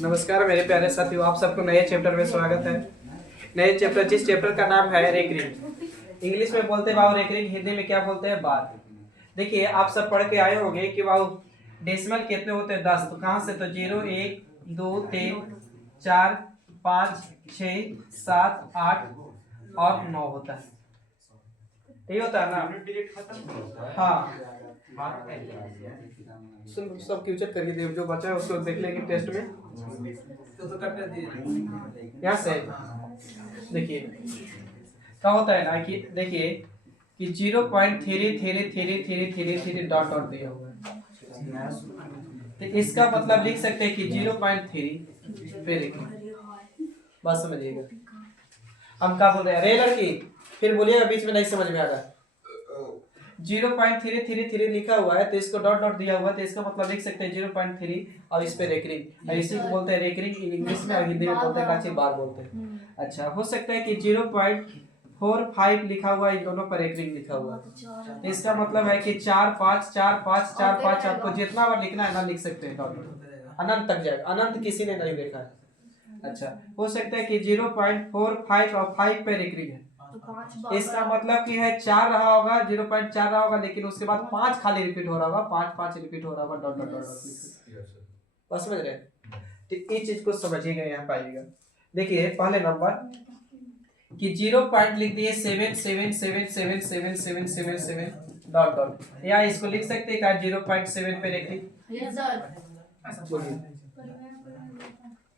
नमस्कार मेरे प्यारे साथियों, आप सबको नए चैप्टर में स्वागत है। नए चैप्टर, जिस चैप्टर का नाम है रेकरिंग। इंग्लिश में बोलते हैं वाव रेकरिंग, हिंदी में क्या बोलते हैं बार। देखिए, आप सब पढ़ के आए होंगे कि वाव डेसिमल कितने होते हैं 10। तो कहाँ से, तो 0 1 2 3 4 5 6 7 8 और 9 होता है। यही होता है ना। हाँ, सब फ्यूचर करिए देव, जो बचा है उसको देख लेंगे टेस्ट में। यहाँ से देखिए क्या होता है ना कि देखिए कि 0.333333 डॉट डॉट दिया हुआ है। तो इसका मतलब लिख सकते हैं कि 0.3 पे लिखिए, बस समझिएगा। हम क्या बोल रहे हैं, अरे लड़की फिर बोलिएगा, बीच में नहीं समझ में आ रहा। 0.333 लिखा हुआ है तो इसको डॉट डॉट दिया हुआ है, तो इसका मतलब लिख सकते हैं 0.3 और इस पे रेकरिंग। इसी को बोलते हैं रेकरिंग इंग्लिश में, और हिंदी में बोलते हैं काची बार बोलते हैं। अच्छा, हो सकता है कि 0.45 लिखा हुआ है, इन दोनों पर रेकरिंग लिखा हुआ है। तो इसका मतलब है कि 4 5 4 5 4 5 आपको जितना बार लिखना है ना लिख सकते हैं, डॉट अनंत तक जाएगा। अनंत किसी ने नहीं देखा है। अच्छा, हो सकता है कि 0.45 और 5 पे रेकरिंग है, इसका मतलब कि है 4 रहा होगा, 0.4 रहा होगा, लेकिन उसके बाद 5 खाली रिपीट हो रहा होगा, 5 5 रिपीट हो रहा होगा, डॉट डॉट डॉट बस समझ रहे। तो इस चीज को समझिएगा, यहाँ पाइएगा। देखिए पहले नंबर कि 0 पॉइंट लिख दिए 777777777 डॉट डॉट, या इसको लिख सकते हैं क्या 0.7 पे रेखी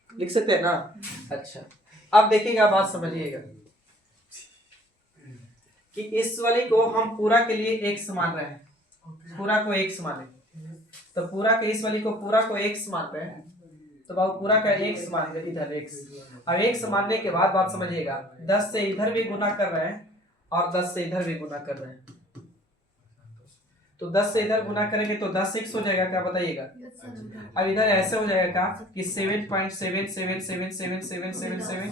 लिख सकते हैं ना। अच्छा, अब देखिएगा, बात समझिएगा कि इस वाली को हम पूरा के लिए x मान रहे हैं, पूरा को x माने, तो पूरा के इस वाली को पूरा को x मान रहे हैं, तो बाबू पूरा का x मान रहे इधर x। अब x मानने के बाद बात समझिएगा, 10 से इधर भी गुना कर रहे हैं और 10 से इधर भी गुना कर रहे हैं, तो 10 से इधर गुना करेंगे तो 10 x हो जाएगा, क्या बताइएगा। अब इधर ऐसे हो जाएगा का कि 7.7777777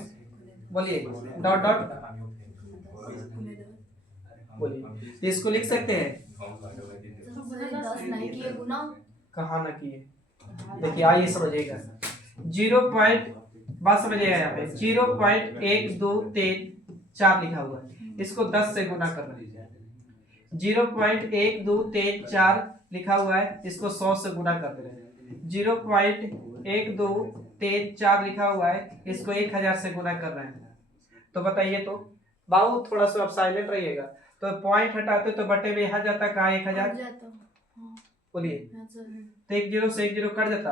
बोलिए डॉट डॉट बोलिए, तो इसको लिख सकते हैं। कहाँ ना किए, देखिए आइए समझिएगा। 0 पॉइंट, बात समझिएगा, यहाँ पे 0.1234 लिखा हुआ है, इसको 10 से गुना करना है। 0.1234 लिखा हुआ है, इसको 100 से गुना कर देना है। 0.1234 लिखा हुआ है, इसको 1000 से गुना कर रहे हैं। तो बताइए, तो बाबू थोड़ा सा आप साइलेंट रहिएगा। तो पॉइंट हटाते तो बटे में यहाँ जाता, कहा 1000 बोलिए, तो 1 0 से 1 0 कट जाता,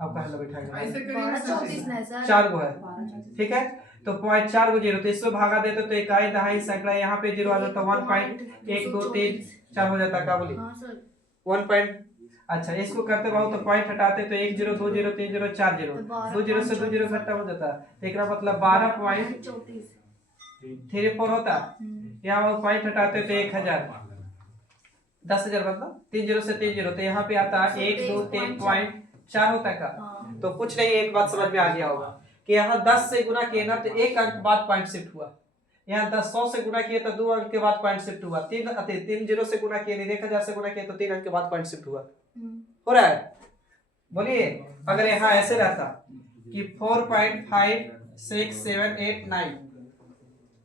अब कहाँ बैठा 4 गो है, ठीक है। तो पॉइंट 4 गो 0, तो इसको भागा देते तो इकाई दहाई सैकड़ा, यहाँ पे 0 आ जाता, 1.123 हो जाता, क्या बोली 1 पॉइंट। अच्छा, इसको करते बाबू तो पॉइंट हटाते तो 1 0 2 0 3 0 4 0, 2 0 से 2 0 घटा हो जाता, तो एक मतलब 12.34 होता। यहाँ पॉइंट हटाते तो 1000, 10,000 मतलब 3 0 से 3 0, तो यहाँ पे आता 1 2 3.4 होता का। तो कुछ नहीं, एक बात समझ में आ गया होगा कि यहाँ 10 से गुना किए ना तो एक अंक बाद पॉइंट शिफ्ट हुआ, यहाँ 100 से गुना किए तो 2 अंक के बाद पॉइंट शिफ्ट हुआ, 3 0 से गुना किए, 1000 से गुना किए तो 3 अंक के बाद पॉइंट शिफ्ट हुआ। हो रहा है, बोलिए। अगर यहाँ ऐसे रहता कि 4.5678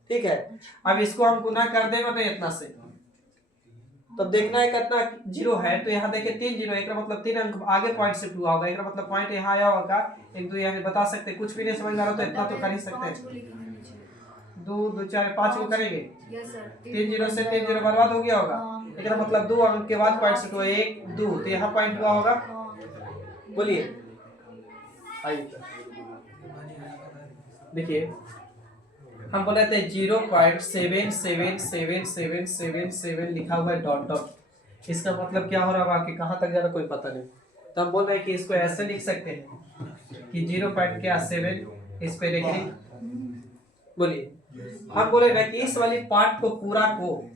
ठीक है, अब इसको हम गुना कर देंगे तो इतना से, तो देखना है कितना 0 है, तो यहाँ देखिए 3 0, एक मतलब 3 अंक आगे पॉइंट शिफ्ट हुआ होगा, एक मतलब पॉइंट यहाँ आया होगा, 1 2 यहाँ बता सकते, कुछ भी नहीं समझ में आ रहा तो इतना तो कर ही सकते हैं। 2 2 4 5 को करेंगे, 3 0 से 3 0 बर्बाद हो गया होगा, एक मतलब 2 अंक के बाद पॉइंट शिफ्ट हुआ, 1 2, तो यहाँ पॉइंट हुआ होगा, बोलिए। आइए देखिए, हम बोले थे 0.777777 लिखा हुआ है डॉट डॉट, इसका मतलब क्या हो रहा होगा कि कहाँ तक जा रहा कोई पता नहीं। तो हम बोल रहे हैं कि इसको ऐसे लिख सकते हैं कि 0.7 इस पे लिखिए, बोलिए। हम बोले ना कि इस वाली पार्ट को पूरा को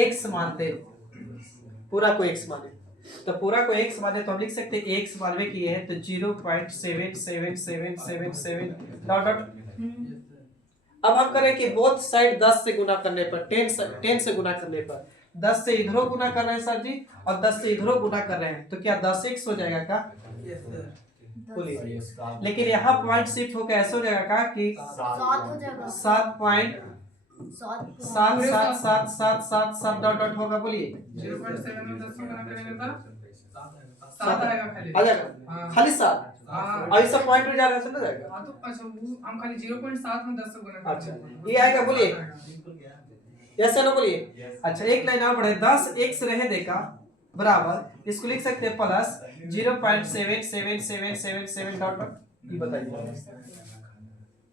x मानते, पूरा को x माने, तो पूरा को x माने तो हम लिख सकते हैं x मानवे की है तो 0.77777 डॉट डॉट। अब हम करें कि बोथ साइड 10 से गुना करने पर, 10 से गुना करने पर, 10 से इधरों गुना कर रहे हैं सर जी, और 10 से इधरों गुना कर रहे हैं, तो क्या 10x हो जाएगा का? बोलिए। लेकिन यहाँ पॉइंट शिफ्ट होकर ऐसा हो जाएगा का कि 7.77777 डॉट डॉट होगा। बोलिए 0.7 में 10 से गुना करेंगे तो 7 आएगा खाली। आ जाएगा खाली 7। और ये सब पॉइंट में जा रहा है, समझ जाएगा। हां तो अच्छा हम खाली 0.7 में 10 से गुना अच्छा ये आएगा। बोलिए यस ना, बोलिए। अच्छा एक लाइन और बढ़े, 10x रहे देखा बराबर, इसको लिख सकते हैं प्लस 0.77777 डॉट डॉट, ये बताइए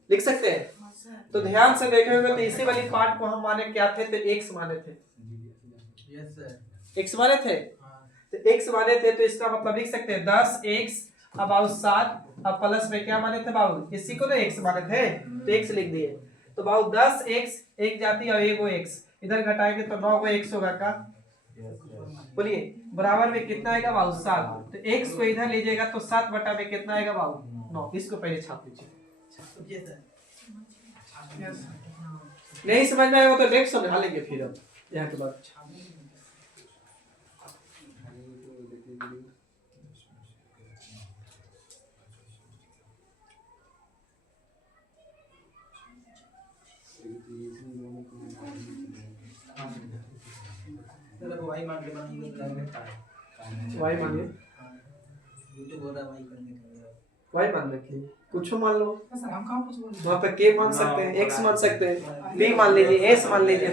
लिख सकते हैं। तो ध्यान से देखे होंगे तो इसी वाली पार्ट को हम माने क्या थे, तो x माने थे। यस सर x माने थे, तो x माने थे, तो इसका मतलब लिख सकते हैं 10x अब आओ 7, अब प्लस में क्या माने थे बाबू, इसी को तो x माने थे, तो x लिख दिए। तो बाबू 10x एक जाती और एक x, इधर घटाएंगे तो 9x होगा का? बोलिए बराबर में कितना आएगा बाबू 7, तो x को इधर लीजिएगा तो 7 बटा में कितना आएगा बाबू 9। इसको पहले छाप लीजिए। नहीं समझ में आएगा तो नेक्स्ट समझा लेंगे फिर अब यहाँ के बाद। वाई मान के बनाएंगे वाई मानिए, यूट्यूब हो रहा है वाई करने के लिए वाई मान रखिए, कुछ मान लो। सर हम कहां कुछ बोल वहाँ पे के मान सकते हैं, x मान सकते हैं, b मान लीजिए, s मान लीजिए,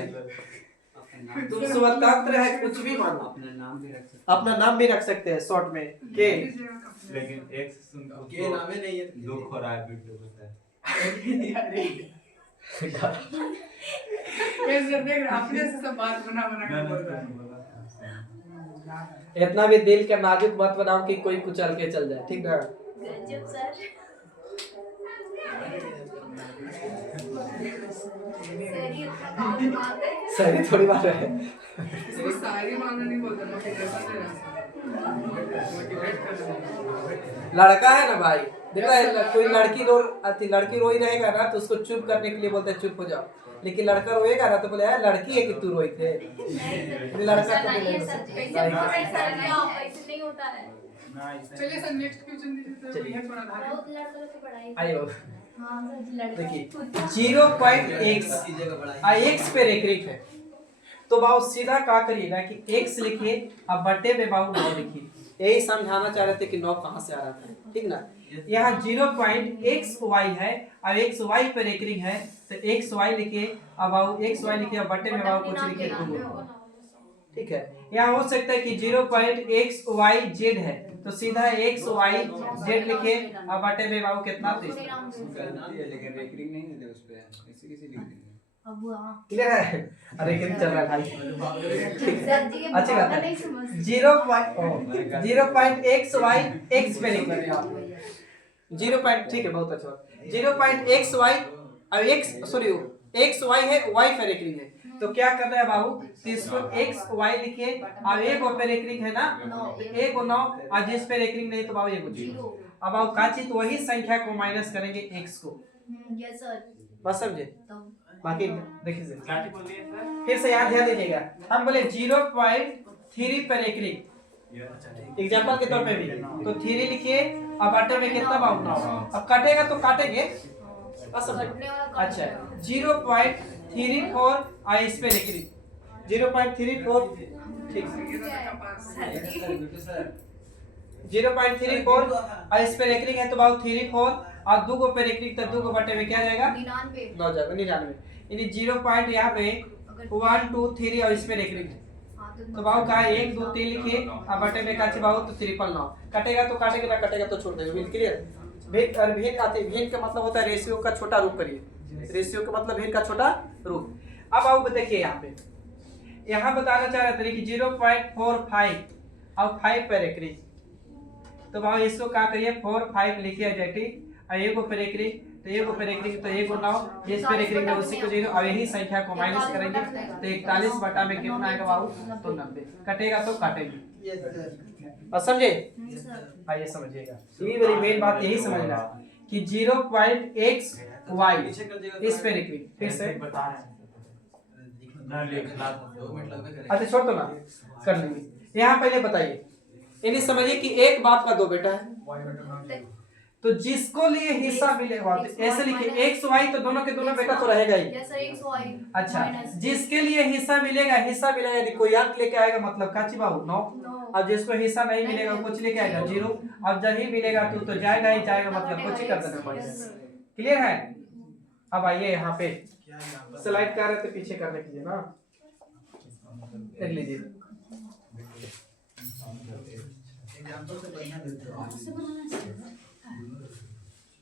तुम स्वतंत्र है, कुछ भी मान लो। अपना नाम भी रख सकते अपना नाम भी रख सकते हैं शॉर्ट में के। लेकिन एक सुन के नाम ही नहीं है दुख हो रहा है वीडियो को सर। ये सर देख अपने से सब बात बना बना के बोल रहा है। इतना भी दिल का नाजुक मत बनाओ कि कोई कुचल के चल जाए, ठीक ना? गजब सर। सही थोड़ी बात है। इसको सारी मानना नहीं बोलते, मोटिवेशन दे रहा है, मोटिवेट कर रहा है। लड़का है ना भाई, देखा है कोई लड़की लड़की रोई रहेगा ना तो उसको चुप करने के लिए बोलते हैं चुप हो जाओ, लेकिन लड़का रोएगा ना तो बोले यार लड़की है कि तू रोई थे। लड़का तो नहीं होता है। चलिए सर नेक्स्ट क्वेश्चन दीजिए तो ये थोड़ा धार बहुत लड़कों की पढ़ाई। आइयो हाँ सर देखिए 0.x x पे रेखरेख है, तो बाबू सीधा क्या करिएगा कि x लिखिए और बटे में बाबू 9 लिखिए। यही समझाना चाह रहे थे कि 9 कहाँ से आ रहा था, ठीक ना? यहाँ 0.xy है और xy पे रेखरेख है, तो xy लिखिए अब बाबू xy लिखिए और बटे में बाबू कुछ लिखिए 2, ठीक है? यहाँ हो सकता है कि 0.xyz है, तो सीधा xyz लिखे और बटे में बाबू कितना 23। लेकिन रेकरिंग नहीं देते उस पे, ऐसे किसी लिख देंगे। अब वहाँ क्लियर है? अरे किन चल रहा है भाई? सर जी के अच्छी बात है। नहीं समझ 0.xy x पे लिख लेंगे आप। 0. ठीक है, बहुत अच्छा। 0.xy और x सॉरी xy है, y पे रेखरेख है, तो क्या करना है बाबू, तो इसको xy लिखिए और एक पे रेखरेख है ना, एक और 9 और जिस पे रेखरेख नहीं तो बाबू ये 0। अब आप का चीज वही संख्या को माइनस करेंगे x को, यस सर। बस समझे? तो बाकी देखिए फिर से यहाँ ध्यान दीजिएगा, हम बोले 0.3 पे रेखरेख एग्जांपल के तौर पे भी, तो 3 लिखिए अब बटे में कितना बाबू 9। अब काटेगा तो काटेंगे बस समझे? अच्छा 0.34 और इस पे रेखरेख 0.34, ठीक 0.34 और इस पे रेखरेख है तो बाबू 34 और 2 को पे रेखरेख तो 2 को बटे में क्या जाएगा 9 जाएगा 99, यानी 0. यहाँ पे 1 2 3 और इस पे रेखरेख है, तो बाबू का 1 2 3 लिखिए और बटे में काची बाबू तो 999 कटेगा तो काटेगा ना कटेगा तो छोड़ देंगे। Bill clear? भेद और भेद आते, भेद का मतलब होता है रेशियो का छोटा रूप करिए, रेशियो का मतलब भेद का छोटा रूप। अब आप देखिए यहाँ बताना चाह रहे थे कि 0.45 और 5 पे रेखरेख, तो बाबू इसको क्या करिए 4 5 लिखिए जेटी और एक पे रेखरेख, तो एक पे रेखरेख तो 1 और 9 जिस पे रेखरेख है उसी को 0 और यही संख्या को माइनस करेंगे तो 41 बटा में कितना आएगा बाबू तो 90, कटेगा तो काटेंगे। और समझे? आइए समझिएगा, ये वाली मेन बात यही समझना कि 0.xy इस पे रेखरेख फिर से ना लिखना 2 मिनट लगभग करेंगे। अच्छा छोड़ दो ना, कर लेंगे। यहाँ पहले बताइए, इन्हें समझिए कि एक बाप का 2 बेटा है, तो जिसको लिए हिस्सा मिलेगा ऐसे लिखिए एक्स वाई, तो दोनों के दोनों बेटा तो रहेगा ही। यस सर XY अच्छा, जिसके लिए हिस्सा मिलेगा यदि कोई अंक लेके आएगा मतलब काची बाबू 9। अब जिसको हिस्सा नहीं मिलेगा वो कुछ लेके आएगा 0। अब जब ही मिलेगा तो जाएगा ही जाएगा, मतलब कुछ ही कर देना पड़ेगा। क्लियर है? अब आइए यहाँ पे स्लाइड कर रहे थे, पीछे करने के लिए ना, देख लीजिए। एग्जांपल से बढ़िया देते हो।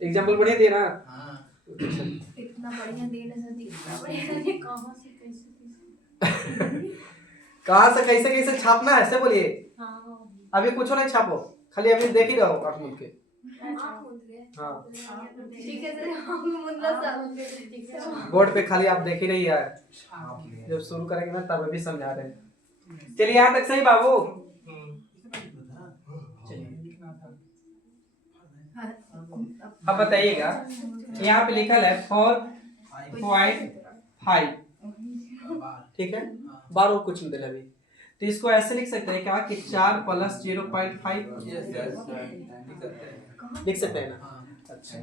एग्जाम्पल बढ़िया दिए ना। हाँ इतना बढ़िया देने से इतना बढ़िया कहां से कैसे कहाँ से कैसे कैसे छापना है ऐसे बोलिए। हां अभी कुछ नहीं छापो, खाली अभी देख ही रहो आप मिल के। हाँ, ठीक है सर, हम मुन्ना साहब बोर्ड पे खाली आप देख ही रही है, जब शुरू करेंगे ना तब भी समझा रहे हैं। चलिए यहाँ तक सही बाबू। अब बताइएगा, यहाँ पे लिखा है 4.5, ठीक है, 12 कुछ नहीं दिला अभी, तो इसको ऐसे लिख सकते हैं क्या कि 4 + 0.5 लिख सकते हैं ना। अच्छा,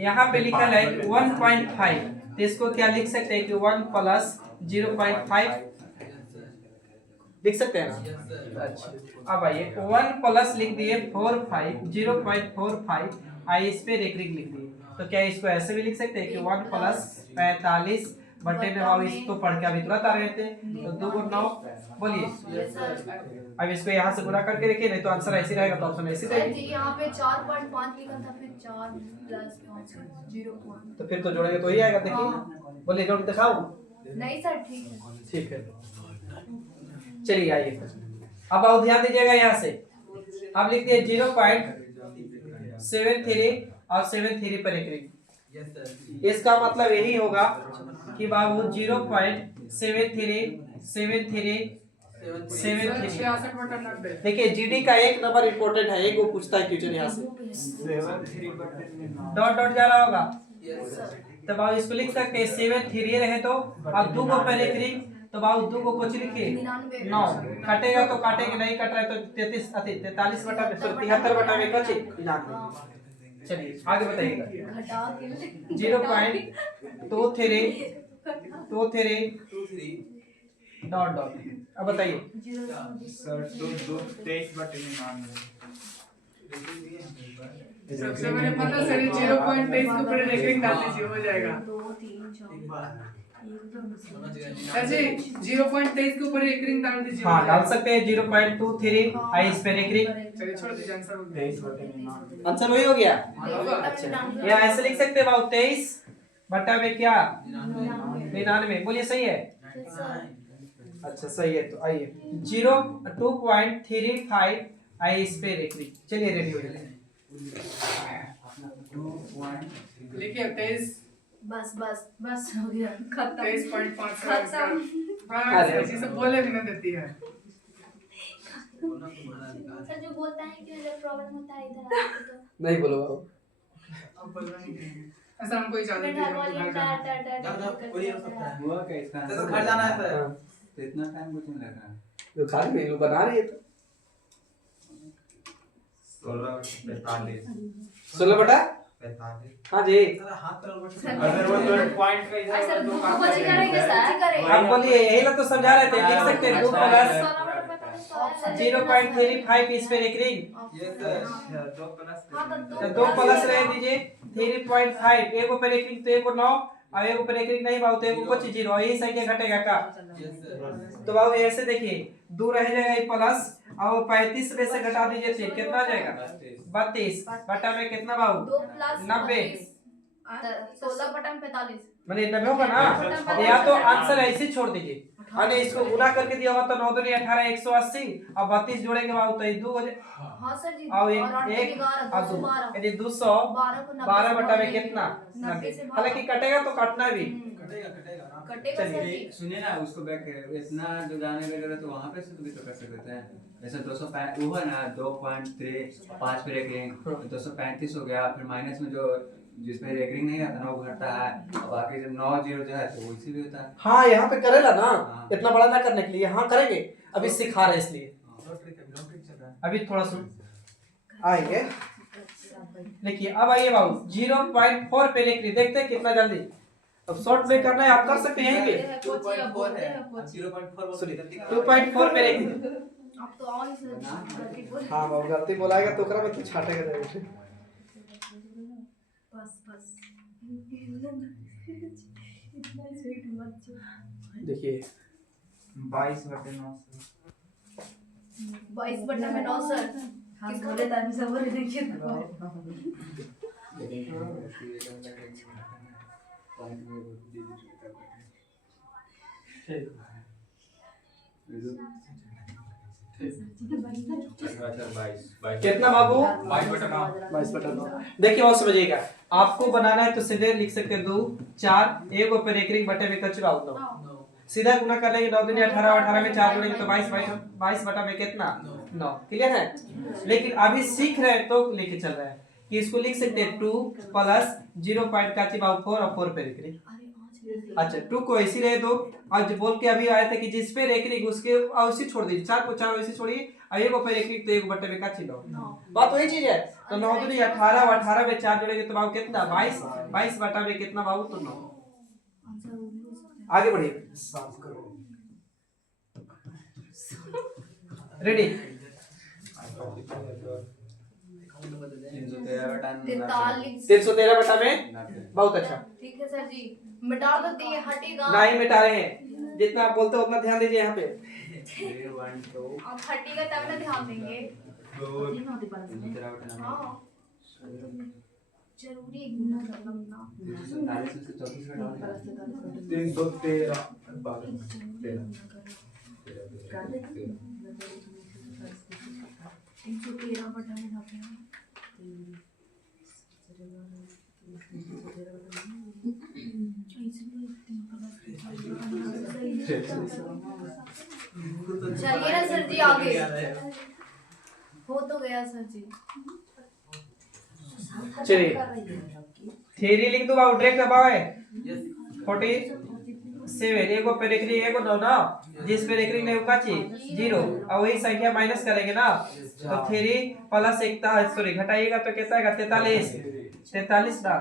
यहाँ पे लिखा है 1.5, तो इसको क्या लिख सकते हैं कि 1 + 0.5 लिख सकते हैं ना। अच्छा, अब आइए 1 प्लस लिख दिए 0.45, आई इस पे रेकरिंग लिख दिए, तो क्या इसको ऐसे भी लिख सकते हैं कि 1 + 45 बटे में, अब इसको पढ़ के अभी तुरंत आ रहे थे, तो 2 × 9 बोलिए। अब इसको यहाँ से गुणा करके देखिए, नहीं तो आंसर ऐसे रहेगा, तो ऑप्शन ऐसे सर रहेगी। जी यहाँ पे 4.5 लिखा था, फिर 4 + 5 0. तो फिर तो जोड़ेंगे तो ही आएगा, देखिए बोलिए, जोड़ के दिखाओ। नहीं सर ठीक है। ठीक है, चलिए आइए, अब आओ ध्यान दीजिएगा यहाँ से। अब लिखते हैं 0.73 और 73 पर रेकरिंग। इसका मतलब यही होगा कि बाबू 0.73 देखिए जीडी का एक नंबर इंपॉर्टेंट है, एक वो पूछता है फ्यूचर यहाँ से डॉट जा रहा होगा, तो बाबू इसको लिख सकते हैं 73 रहे तो, अब 2 को पहले करें तो बाबू 2 को कुछ लिखिए 9, कटेगा तो काटेंगे, नहीं कट रहा है तो 43 बटा 73 बटा में कचे। चलिए आगे बताइएगा, 0.23 डॉट डॉट। अब बताइए सर 23 बटे में मान लो। सबसे पहले पता सर 0.23 के ऊपर रेकरिंग डाल दीजिए, हो जाएगा। 2 3 4 सर जी 0.23 के ऊपर रेकरिंग डाल दीजिए। हाँ डाल सकते हैं 0.23 आई इस पे रेकरिंग। चलिए छोड़ दीजिए, आंसर हो गया। 23 बटे में मान लो। आंसर वही हो गया। अच्छा या ऐसे लिख सकते हैं बाबू 23 बटा में क्या 99, बोलिए सही है। अच्छा सही है, तो आइए 2.35 आई इस पे रेकरिंग। चलिए रेडी हो जाइए। लिखिए 23 बस बस बस हो गया, खत्म 23.5 खत्म। हाँ ऐसी सब बोले भी ना देती है। सर जो बोलता है कि अगर प्रॉब्लम होता है इधर आके तो नहीं बोलो बाबू, अब बोल रहे हैं ऐसा हमको इजाजत फिर दीजिए, घर वाले हमको घर जाना है। टर हुआ क्या इसका तो घर जाना है सर। हाँ, तो इतना टाइम कुछ नहीं लग रहा है। जो खा रहे हैं, बना रहे हैं 16 बटा 45। हाँ जी। सर हाथ पर अगर वो तो पॉइंट का इधर सर तो दो काट को बच देगा। करेंगे सर करेंगे। आप बोलिए, यही लोग तो समझा रहे थे, लिख सकते हैं 2 + 0.35 इस पे रेकरिंग। ये सर 2 प्लस तो 2 प्लस रह दीजिए 3.5, एक ऊपर रेकरिंग तो एक को 9, अब एक ऊपर रेकरिंग नहीं बाबू, तो एक को कुछ 0, यही संख्या घटेगा का। यस सर तो बाबू ऐसे देखिए 2 रह जाएगा ये प्लस, और 35 में से घटा दीजिए 3, कितना आ जाएगा 32 बटा में कितना बाबू 2 + 90, 16 बटन 45 मैंने 90 होगा ना। या तो आंसर ऐसे ही छोड़ दीजिए, अरे इसको गुणा करके दिया हुआ तो 9 दूनी 18 180, और 32 जोड़ेंगे बाबू तो ये 2 हो जाए, हां सर जी और और एक 11 और 2 212 यदि 212 12 को 90 बटा में कितना 90 से 90, हालांकि कटेगा तो काटना भी। कटेगा कटेगा आराम से। कटेगा सर जी। सुनिए ना उसको बैक इतना जो जाने वगैरह तो वहाँ पे से भी तो कर सकते हैं। जैसे 205 वो है ना 2.35 पे रेकरिंग 235 हो गया, फिर माइनस में जो जिसमें रेकरिंग नहीं आता ना वो घटता है, और बाकी जब 9 0 जो है तो वो इसी भी होता है। हाँ यहाँ पे करेला ना, हाँ। इतना बड़ा ना करने के लिए, हाँ करेंगे, अभी सिखा रहे हैं इसलिए। लॉ ट्रिक है, लॉ ट्रिक चल रहा है। अभी थोड़ा सुन आएंगे। देखिए अब आइए बाबू 0.4 पे लिख ली, देखते हैं कितना जल्दी। अब शॉर्ट में करना है आप कर सकते हैं यहीं पे। 2.4 है, अब 0.4 सॉरी गलती 2.4 पे लिख ली। अब तो और सर गलती बोल। हाँ बाबू गलती बोलाएगा तो ओकरा में तू छाटेगा जरूर। बस बस इतना स्वीट मत छो। देखिए 22/9 22/9 सर किस बोले तभी सब बोले देखिए तो कितना बाबू 22/9 22/9। देखिए और समझिएगा, आपको बनाना है तो सीधे लिख सकते हैं 2 4 एक ऊपर रेकरिंग बटे में कचरा उतना सीधा गुना कर लेंगे 9 दूनी 18 18 में 4 जोड़ेंगे तो 22 बटा में कितना 9। क्लियर है। लेकिन अभी सीख रहे हैं तो लेके चल रहे हैं कि इसको लिख सकते हैं 2 प्लस 0.4 और 4 पे रेकरिंग। अच्छा 2 को ऐसी रहे दो, और जो बोल के अभी आया था कि जिस पे रेकरिंग उसके ऐसे छोड़ दीजिए, 4 को 4 ऐसे छोड़िए, और एक पे रेकरिंग तो एक बटे में का चिलो बात वही चीज है। तो 9 दूनी 18 और 18 में 4 जोड़ेंगे तो बाबू कितना 22 बटा में कितना बाबू तो 9। आगे बढ़िए रेडी 313 बटा में बहुत अच्छा। ठीक है सर जी, मिटा दो दिए हटेगा। नहीं मिटा रहे हैं, जितना आप बोलते हो उतना ध्यान दीजिए यहाँ पे। अब हटेगा तब ना ध्यान देंगे। हाँ जरूरी है गुना करना। 313 बटा में ना चलिए ना सर जी आगे हो तो गया सर जी। चलिए थ्योरी लिख दो बाबू, डायरेक्ट दबाओ है 47 एगो पे रेकरिंग एगो दो ना, जिस पे रेकरिंग नहीं होगा ची 0 और वही संख्या माइनस करेंगे ना तो 3 प्लस 41 सॉरी घटाइएगा तो कितना आएगा 43 ना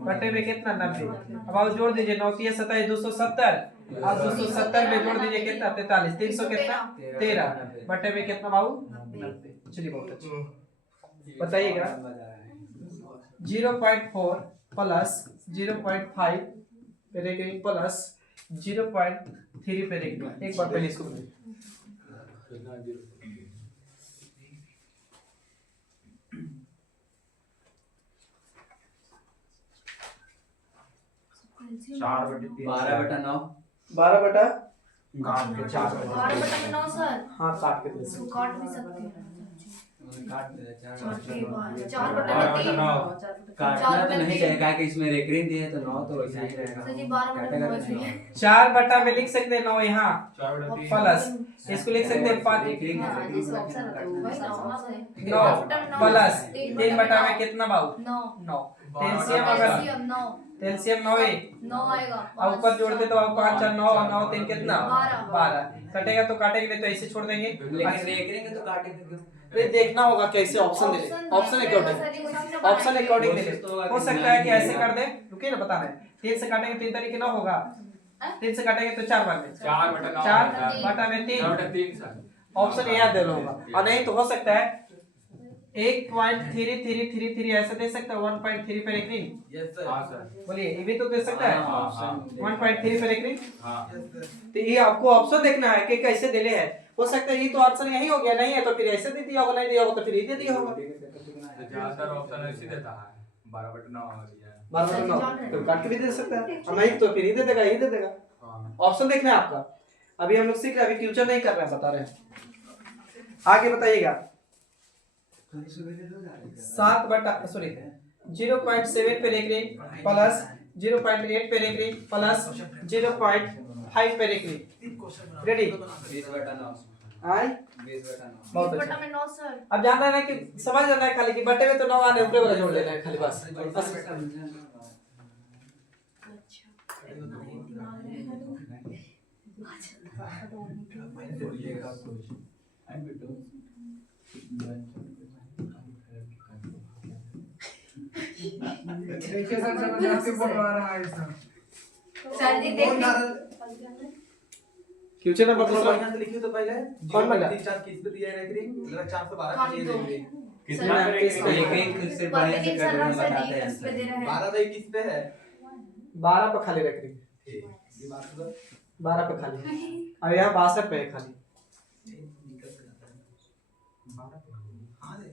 बटे में कितना 90। अब आप जोड़ दीजिए 9 3 27 270 और 270 में जोड़ दीजिए कितना 43 300 कितना 13 बटे में कितना बाबू 90। चलिए बहुत अच्छा बताइएगा 0.4 प्लस 0.5 पे रेकरिंग प्लस 0.3 पे रेकरिंग। एक बार पहले इसको चार बटे 12/9 12 बटा काट के 4 12/9 सर। हाँ काट के दे इसको काट भी सकते हैं। काट दे 4 काटना तो नहीं चाहेगा कि इसमें रेकरिंग दी है तो 9 तो वैसा ही रहेगा। सर जी 12/9 ऐसे 4 बटा में लिख सकते हैं 9 यहाँ 4/3 प्लस इसको लिख सकते हैं 5 रेकरिंग हाँ जिस ऑप्शन है तो वही ना है 9 प्लस 3 बटा में कितना बाबू 9 कैल्शियम अगर 9 कैल्शियम 9 है 9 आएगा अब ऊपर जोड़ते तो अब 5 4 9 और 9 3 कितना 12 कटेगा तो काटेंगे नहीं तो ऐसे छोड़ देंगे। लेकिन रेकरिंग तो काटेंगे क्यों? फिर देखना होगा कैसे ऑप्शन दे दे, ऑप्शन अकॉर्डिंग दे दे। हो सकता है कि ऐसे कर दे, रुकिए ना बता रहे हैं 3 से काटेंगे 3 तरीके ना होगा, 3 से काटेंगे तो 4 बार में 4/9 4 बटा में 3 सर ऑप्शन याद दे लो होगा। और नहीं तो हो सकता है 1.3333 ऐसे दे सकता है 1.3 पे रेकरिंग। Yes sir. हां सर बोलिए ये भी तो दे सकता है हां 1.3 पे रेकरिंग। हां तो ये आपको ऑप्शन देखना है कि कैसे दिले है। हो सकता है ये तो आंसर यही हो गया, नहीं है तो फिर ऐसे दे दिया होगा, नहीं दिया होगा तो फिर ये दे दिया होगा। ज्यादातर ऑप्शन ऐसे देता है 12/9 और ये 12/9 तो काट के भी दे सकता है, और नहीं तो फिर ये दे देगा, ये दे देगा। हां ऑप्शन देखना है आपका। अभी हम लोग सीख रहे हैं, अभी फ्यूचर नहीं कर रहे हैं, बता रहे हैं। आगे बताइएगा 7 बटा सॉरी 0.7 पे रेकरिंग प्लस 0.8 पे रेकरिंग प्लस 0.5 पे रेकरिंग। रेडी 20/9 आई 20/9। बहुत 20 अच्छा। बटा में 9 सर। अब जानना है ना कि समझ लेना है खाली कि बटे में तो 9 आने ऊपर वाला जोड़ लेना है खाली बस। देखिए सर जबरदस्ती बोलवा रहा है सर। सर जी देख क्वेश्चन नंबर मतलब तीसरा यहाँ से लिखिए तो पहले कौन बना? 3 4 किस पे दिया है रेकरिंग मतलब 412 खाली पे दो। दिया है कितना सर, करेंगे? इसको एक सिर्फ बढ़िया से कर देना बताते हैं इस पे दे आंसर। रहे हैं। 12 पे किस पे है 12 पे खाली रख रही, ये बात तो 12 पे खाली। अब यहाँ 62 पे है खाली। निकल से जाता है 12 पे हां दे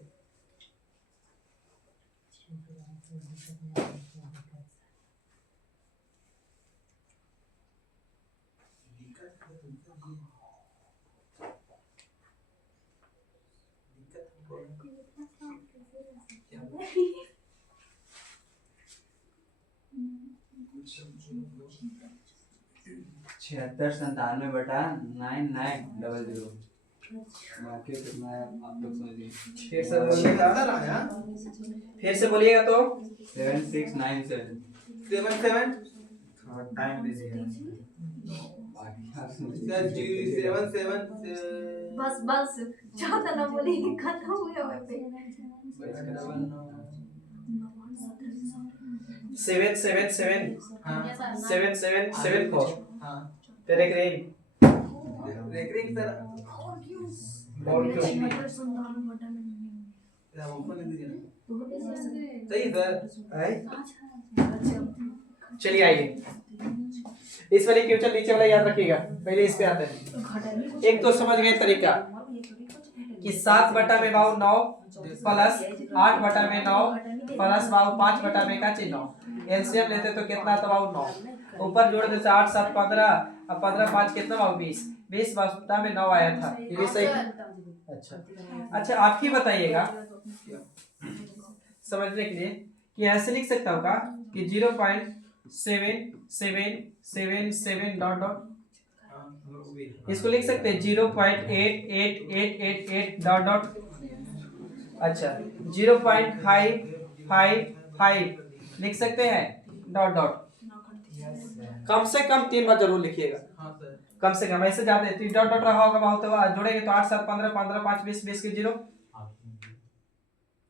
छिहत्तर 97/9900। बाकी कितना है आप लोग समझिए। फिर से बोलिएगा, आया फिर से बोलिएगा तो 7697। 77 थोड़ा टाइम दीजिए। बाकी आप समझिए। 77 बस बस ज्यादा ना बोलिए, खत्म हो गया वहीं पे। 777 हां 7774 हां फिर एक रेंज रेकरिंग सर और क्यों? मतलब संतान बटा में नहीं। क्या ओपन कर दीजिए तो सही सर आए? अच्छा चलिए आइए, इस वाले क्वेश्चन नीचे वाला याद रखिएगा, पहले इस पे आते हैं। एक तो समझ गए तरीका कि 7 बटा में बाऊ 9 प्लस 8 बटा में 9 प्लस बाऊ 5 बटा में का चीज 9। एलसीएम लेते तो कितना तो बाऊ 9, ऊपर जोड़ देते 8 7 15, अब 15 5 कितना बाऊ 20, 20 बटा में 9 आया था, ये भी सही। अच्छा आप ही बताइएगा समझने के लिए कि ऐसे लिख सकता हूँ का कि 0.7777 डॉट डॉट, इसको लिख सकते हैं 0.88888 डॉट डॉट। अच्छा 0.555 लिख सकते हैं डॉट डॉट। कम से कम 3 बार जरूर लिखिएगा, हां सर कम से कम, ऐसे ज्यादा 3 डॉट डॉट रहा होगा बहुत, तो जोड़ेंगे तो 8 7 15 15 5 20 20 के 0।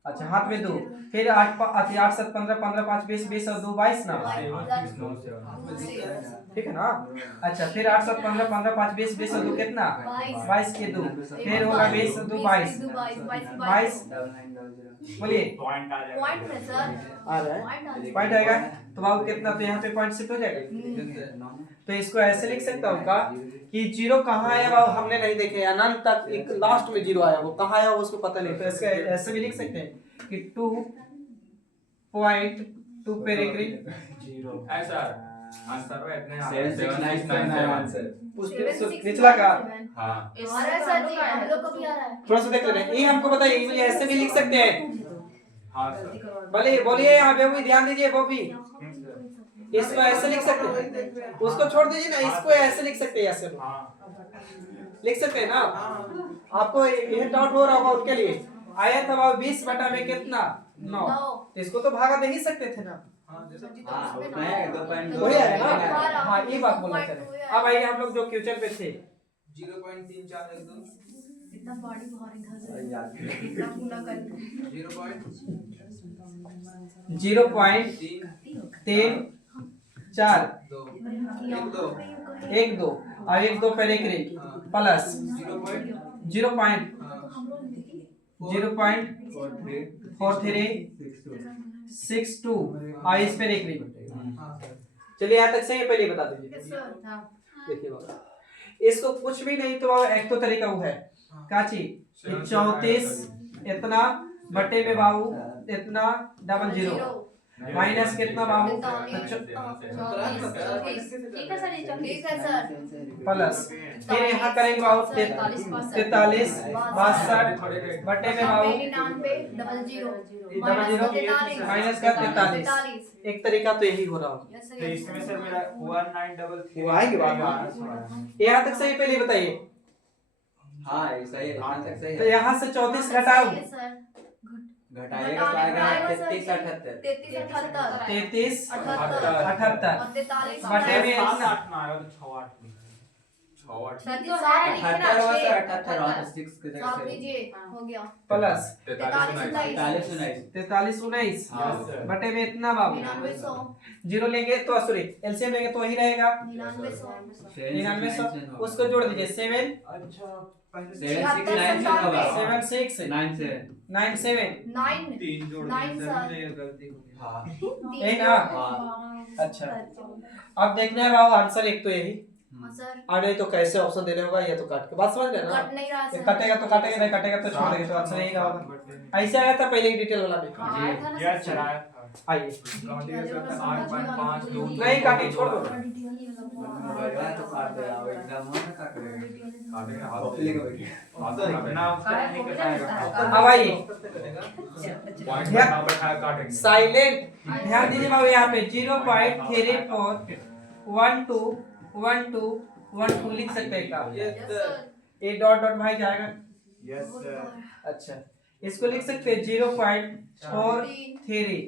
अच्छा हाथ में 2, फिर 8 7 15 15 5 20 20 और 2 22 ना, ठीक है ना। अच्छा फिर 8 7 15 15 5 20 20 और 2 कितना 22 के 2, फिर होगा 20 और 2 22 22। बोलिए पॉइंट आ जाएगा। पॉइंट में सर आ रहा है, पॉइंट आएगा तो बाबू कितना, तो यहाँ पे पॉइंट शिफ्ट हो जाएगा। तो इसको ऐसे लिख सकता हूँ का कि 0 कहाँ आया बाबू हमने नहीं देखे, अनंत तक एक लास्ट में 0 आया, वो कहाँ आया वो उसको पता नहीं, तो इसका ऐसे भी लिख सकते हैं कि 2.2 पे रेकरिंग ऐसा आंसर है इतने 7697 आंसर। निचला का हाँ आ रहा है सर जी, हम लोग को भी आ रहा है। थोड़ा सा देख लेना, ये हमको बताइए, ये ऐसे भी लिख सकते हैं। हाँ सर। बोलिए बोलिए यहाँ पे भी ध्यान दीजिए बॉबी, इसको ऐसे लिख सकते हैं, उसको छोड़ दीजिए ना, इसको ऐसे लिख सकते हैं, ऐसे हाँ लिख सकते हैं ना। आपको यह डाउट हो रहा होगा उनके लिए, आया था वो 20 बटा में कितना 9, तो इसको तो भागा दे ही सकते थे ना, हाँ उतना है 2.2 वही आया ना। हाँ ये बात बोलना चाह रहे। अब आइए हम लोग जो क्वेश्चन पे थे 0.3412 इतना बॉडी बाहर है घर से, इतना पूरा कर 0.34 1 2 और 1 2 पर एक रेख प्लस 0.4362 और इस पर एक रेख। चलिए यहाँ तक सही है, पहले बता दीजिए। देखिए बाबा, इसको कुछ भी नहीं तो बाबा एक तो तरीका वो है काची 34 इतना बटे में बाबू इतना 00 माइनस कितना बाबू ठीक है सर, ये ठीक है सर। प्लस फिर यहाँ करेंगे बाबू 43 62 बटे में बाबू 00 माइनस का 43। एक तरीका तो यही हो रहा होगा, तो इसमें सर मेरा 1933 वो आएगी बात। यहाँ तक सही पहले बताइए हाँ ये सही है, इतना तक सही तो है। यहाँ से 34 घटाओ, सर घटाइएगा तो आएगा 33 78। 33 78 33 78 78 और 43 बटे में सात इतना आठ में आया तो 6 8 में 6 8 78 हुआ सर, 78 हुआ तो 6 की जगह साथ से लीजिए हो गया प्लस 43 19। 43 19 हाँ बटे में इतना बाबू 9900 जीरो लेंगे तो सॉरी एलसीएम लेंगे तो वही रहेगा 9900 99 उसको जोड़ दीजिए 7 अच्छा 769 होगा 76 97 97 9 तीन जोड़ 9 दिए सर ये गलती हो गई। हाँ यही ना हाँ अच्छा अब देखना है बाबू आंसर एक तो यही हाँ सर और नहीं तो कैसे ऑप्शन देने होगा या तो काट के बात समझ गए ना कट नहीं रहा ये सर कटेगा तो काटेगा नहीं कटेगा तो छोड़ देंगे तो आंसर यही होगा ऐसे आया था पहले की डिटेल वाला में हाँ, आया था ना यह सर। चलाया था आइए काउंटिंग 8.5 2 नहीं काटी छोड़ दो मोबाइल तो काट दे रहा है एग्जाम में ना काट देगा काटेगा हाथ कॉपी लेके बैठिए अपना उसका नहीं कटाएगा अब आइए पॉइंट ना बैठाया काटेंगे साइलेंट ध्यान दीजिए बाबू यहाँ पे 0.341212 लिख सकते हैं क्या यस सर ए डॉट डॉट भाई जाएगा यस सर अच्छा इसको लिख सकते हैं 0.43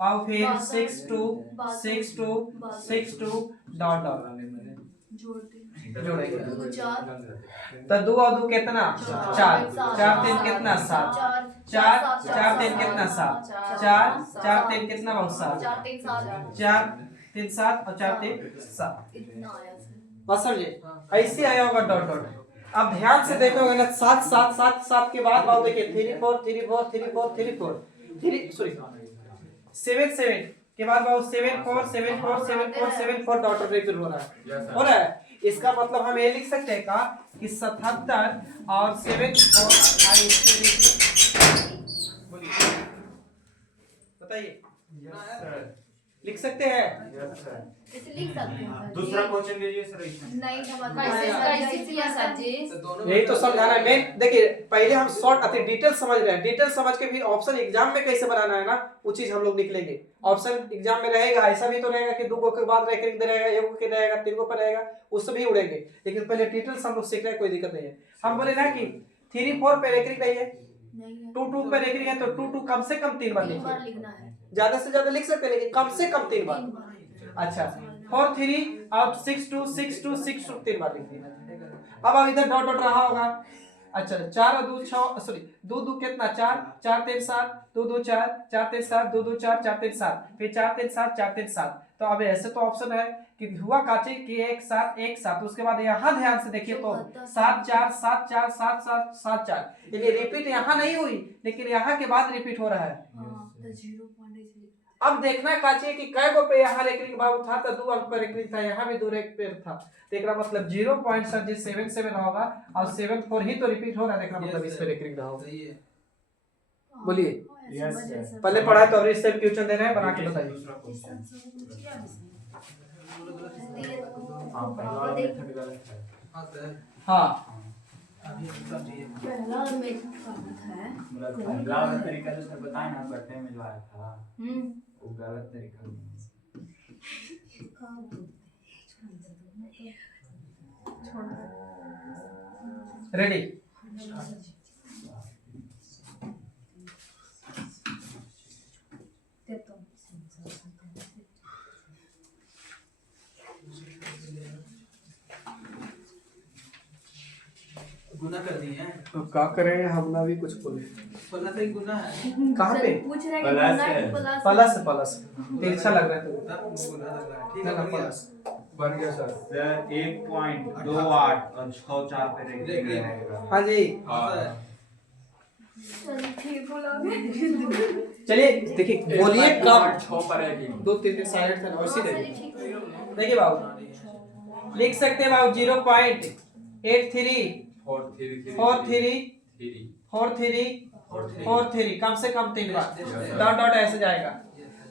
और फिर 6262 डॉट डॉट जोड़ेंगे दो चार तो 2 और 2 कितना 4 4 3 कितना 7 4 4 3 कितना 7 4 4 3 कितना बहुत 7 4 3 7 4 3 7 और 4 3 7 इतना आया सर बस समझे ऐसे आया होगा डॉट डॉट अब ध्यान से देखोगे ना 7 7 7 7 के बाद बात देखिए 3 4 3 4 3 4 3 4 3 सॉरी 7 7 के बाद बात 7 4 7 4 7 4 7 4 डॉट डॉट रिपीट हो रहा है इसका मतलब हम ये लिख सकते हैं का कि 77 और 7 बताइए यस सर लिख सकते हैं यस सर इसे लिख सकते हैं सर दूसरा क्वेश्चन दीजिए सर इसमें नहीं समझ कैसे किया सर जी यही तो समझाना है मैं देखिए पहले हम शॉर्ट अति डिटेल समझ रहे हैं डिटेल समझ के भी ऑप्शन एग्जाम में कैसे बनाना है ना वो चीज हम लोग निकलेंगे ऑप्शन एग्जाम में रहेगा ऐसा भी तो रहेगा कि 2 गो के बाद रैंकिंग दे रहेगा 1 गो के रहेगा 3 गो पर रहेगा उससे भी उड़ेंगे लेकिन पहले डिटेल्स हम लोग सीख रहे हैं कोई दिक्कत नहीं है हम बोले ना कि 3 4 पे रैंकिंग नहीं है नहीं है 2 2 पे रैंकिंग है तो 2 2 कम से कम 3 बार 3 बार लिखिए लिखना है ज्यादा से ज्यादा लिख सकते हैं लेकिन कम से कम 3 बार अच्छा 4 3 और 6 2 6 2 6 2 3 बार लिख दिया अब इधर डॉट डॉट रहा होगा अच्छा 4 और 2 6 सॉरी 2 2 कितना 4 4 3 7 2 2 4 4 3 7 2 2 4 4 3 7 फिर 4 3 7 4 3 7 तो अब ऐसे तो ऑप्शन है कि हुआ काचे कि 1 7 1 7 उसके बाद यहाँ ध्यान से देखिए तो 7 4 7 4 7 7 7 4 ये रिपीट यहाँ नहीं हुई लेकिन यहाँ के बाद रिपीट हो रहा है हां तो 0 पॉइंट अब देखना काचे कि कै गो पे यहाँ रेकरिंग बाबू था तो 2 अंक पर रेकरिंग था यहाँ भी 2 रेक पे था तो एकरा मतलब 0 पॉइंट सर जी 77 होगा और 74 ही तो रिपीट हो रहा है देखना मतलब इस पे रेकरिंग रहा होगा सही है बोलिए यस सर पहले पढ़ाए तो अभी इससे क्वेश्चन दे रहे हैं बना के बताइए दूसरा क्वेश्चन हाँ हां पहला वाला मेथड गलत है हाँ सर हाँ अभी समझिए पहला मेथड गलत है मतलब पहला वाला तरीका जो सर बताया ना पढ़ने में जो आया था वो गलत तरीका है रेडी गुना कर दिए हैं तो क्या करें हम ना भी कुछ बोले पहला तो एक गुना है कहाँ पे पूछ रहे हैं प्लस कि है। प्लस प्लस तिरछा लग रहा है तो तब वो गुना लग रहा है ठीक ना, है ना, बन गया प्लस। बन गया सर सर 1.28 और 6 4 पे रेकरिंग रहेगा हाँ जी हां चलिए ठीक हो लगे चलिए देखिए बोलिए कब 6 पर रेकरिंग 2 3 दिन साइड था वैसे चलिए देखिए ठीक हो देखिए बाबू लिख सकते हैं बाबू 0.83 43 कम से कम 3 बार डॉट डॉट ऐसे जाएगा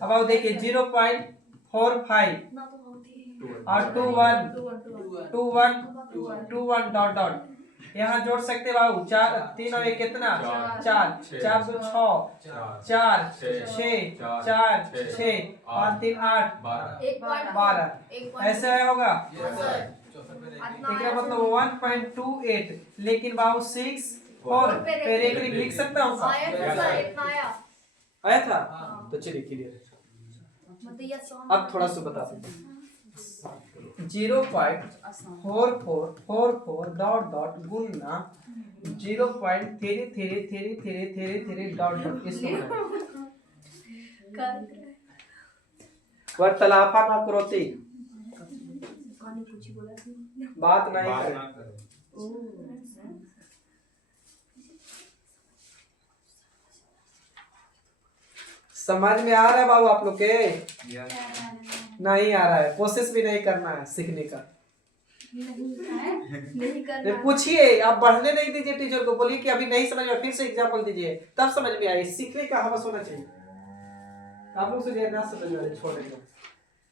अब आप देखिए 0.45 ना तो होती और 21 डॉट डॉट यहाँ जोड़ सकते बाबू 4 3 और 1 कितना 4 4 2 6 4 6 4 6 और 3 8 1 पॉइंट 12 ऐसे होगा एकरा मतलब 1.28, लेकिन बाबू 6 4 पे रेकरिंग लिख सकता हूँ आया था सर, इतना आया। आया था। तो चलिए क्लियर है। मतलब ये सॉन्ग अब थोड़ा सा बता देते हैं। 0.4444 डॉट डॉट गुना 0.333333 डॉट डॉट इसको वार्तालापा ना करोती, कहानी कुछ ही बोला थी। बात नहीं बात करे। ना करो। समझ में आ रहा है बाबू आप लोग के? यस नहीं आ रहा है, कोशिश भी नहीं करना है सीखने का। नहीं करना। नहीं, पूछिए, आप बढ़ने नहीं दीजिए टीचर को, बोलिए कि अभी नहीं समझ में, फिर से एग्जाम्पल दीजिए, तब समझ में आए। सीखने का हवस होना चाहिए। आप लोग से ना समझ में छोड़ देंगे,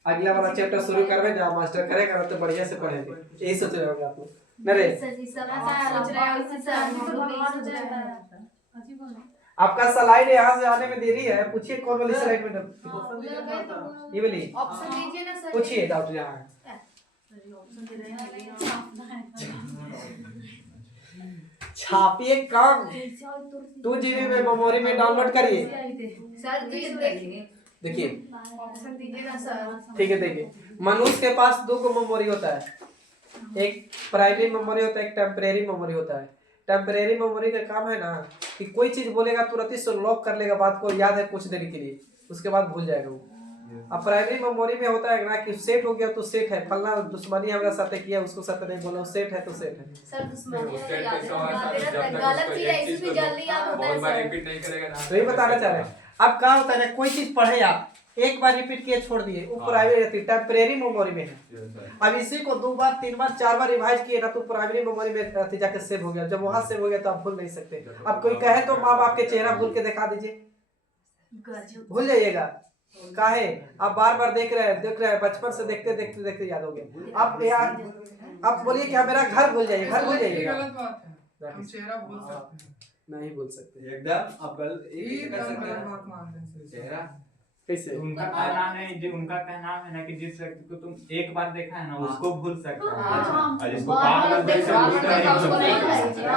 अगला वाला चैप्टर शुरू करवे जहाँ मास्टर करेगा तो बढ़िया से पढ़ेंगे, यही सोच रहे होंगे आप लोग। नरे आपका स्लाइड यहाँ से आने में देरी है, पूछिए कौन वाली स्लाइड में ये वाली ऑप्शन दीजिए ना सर। पूछिए डाउट यहाँ है। छापिए कम 2 GB में मेमोरी में डाउनलोड करिए। सर जी देखिए, देखिए ऑप्शन दीजिए ना सर। ठीक है, देखिए मनुष्य के पास 2 मेमोरी होता है, एक प्राइमरी मेमोरी होता है, एक टेम्परेरी मेमोरी होता है। टेम्परेरी मेमोरी का काम है ना कि कोई चीज बोलेगा तुरंत ही लॉक कर लेगा, बात को याद है कुछ देर के लिए, उसके बाद भूल जाएगा वो। अब प्राइमरी मेमोरी में होता है ना कि सेट हो गया तो सेट है, फलना दुश्मनी हमारे साथ किया उसको साथ नहीं बोला, सेट है तो सेट है। सर दुश्मनी उसके याद तो सवाल है, जब तक गलत उसको चीज है एक चीज इसमें को जल्दी याद होता है बहुत बार सर। रिपीट नहीं करेगा ना। तो ये बताना चाह रहे हैं। अब क्या होता है ना, कोई चीज पढ़े आप एक बार रिपीट किए छोड़ दिए, वो प्राइमरी रहती है, टेम्परेरी मेमोरी में है। अब इसी को 2 बार 3 बार 4 बार रिवाइज किए ना तो प्राइमरी मेमोरी में जाके सेव हो गया। जब वहां सेव हो गया तो आप भूल नहीं सकते। अब कोई कहे तो माँ बाप के चेहरा भूल के दिखा दीजिए, भूल जाइएगा। काहे आप बार बार देख रहे हैं, बचपन से देखते देखते देखते याद हो गया। आप यार आप बोलिए कि मेरा घर भूल जाइए, घर भूल जाइएगा। गलत बात है, हम चेहरा बोल सकते हैं। नहीं भूल सकते एकदम आप गलत ये एक कर गलत सकते हैं बात मानते हैं सर। चेहरा कैसे? उनका कहना नहीं, जो उनका कहना है ना कि जिस व्यक्ति को तुम एक बार देखा है ना उसको भूल सकता है, और जिसको बार बार देखा है उसको नहीं भूल सकता।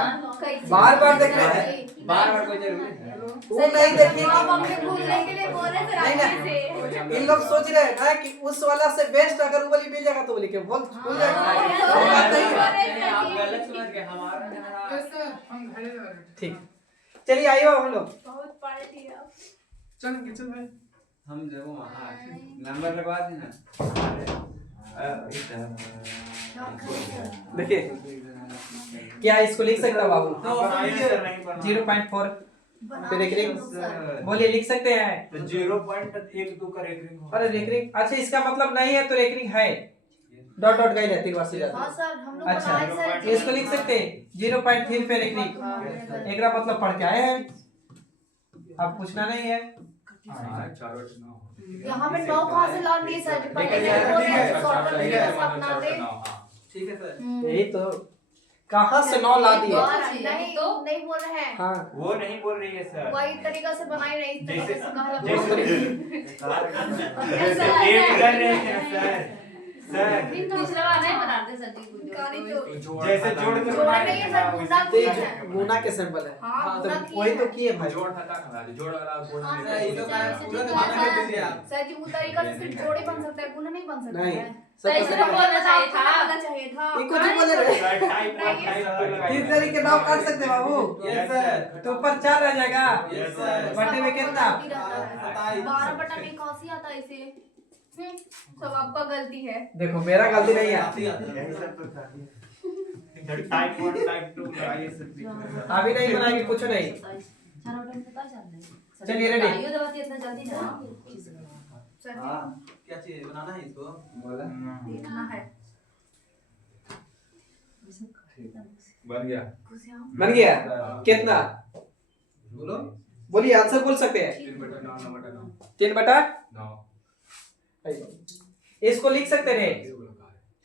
बार बार देख रहे हैं, बार बार कोई जरूरी है वो नहीं देखेंगे। हम अपने भूलने के लिए बोल रहे थे नहीं आगे ना, से। इन लोग सोच रहे हैं ना कि उस वाला से बेस्ट अगर वो वाली मिल जाएगा तो बोले कि भूल जाएगा। वो बात नहीं है। आप गलत समझ गए हमारा यस सर, हम घरे जा रहे हैं। ठीक, चलिए आइए हम लोग। बहुत पढ़े थे आप। चल चल भाई। हम जब वहाँ नंबर लगवा थे ना देखिए क्या इसको लिख सकता हूँ बाबू? 0.4 पे रेकरिंग बोलिए, लिख सकते हैं? तो 0.12 का रेकरिंग होगा। अरे रेकरिंग, अच्छा इसका मतलब नहीं है तो रेकरिंग है, डॉट डॉट गई रहती है बार से हाँ जाती सर हम लोग अच्छा, बनाए सर है। इसको लिख सकते हैं 0.3 पे रेकरिंग, एकरा मतलब पढ़ के आए हैं, अब पूछना नहीं है। यहाँ पे 9 कहाँ से ला लिए सर? ठीक है, ठीक है, ठीक है सर। यही तो, कहाँ से 9 ला दिए? नहीं तो नहीं बोल रहे हैं। हाँ वो नहीं बोल रही है सर, वही तरीका से बनाई नहीं, इस तरीके से कहा जैसे ऐसा एक है। कर रहे हैं सर दूसरा बार नहीं बनाते सर जी कुछ। कहानी तो जैसे जोड़ के जोड़ नहीं है सर, गुना तो किए ये हैं। गुना के सिंबल है, हाँ, तो गुना किए वही तो हैं। किए भाई। जोड़ खाता खा जोड़ वाला कोड हाँ, नहीं ये तो देता। पूरा दिमाग में दीजिए आप। सर जी वो तरीका से सिर्फ जोड़े बन सकता है, गुना नहीं बन सकता नहीं, है। सब सही से पता है। बोलना चाहिए था। बोलना चाहिए था। ये कुछ भी बोले रहे। तीन तरीके नाव काट सकते हैं बाबू, यस सर, तो ऊपर 4 रह जाएगा, यस सर। बटे में कितना? 12 बटा में कौन सी आता है इसे? सब आपका गलती है। देखो मेरा गलती नहीं है, आती आता है। टाइप 1 टाइप 2 ये सब अभी नहीं बनाएंगे कुछ नहीं। चलिए, ready? इतना जल्दी ना सर जी, हाँ, क्या चाहिए बनाना है इसको? बोला देखना है। बन गया। बन गया कितना? बोलो। बोलिए, आंसर बोल सकते हैं। 3 बटा 9 इसको लिख सकते हैं।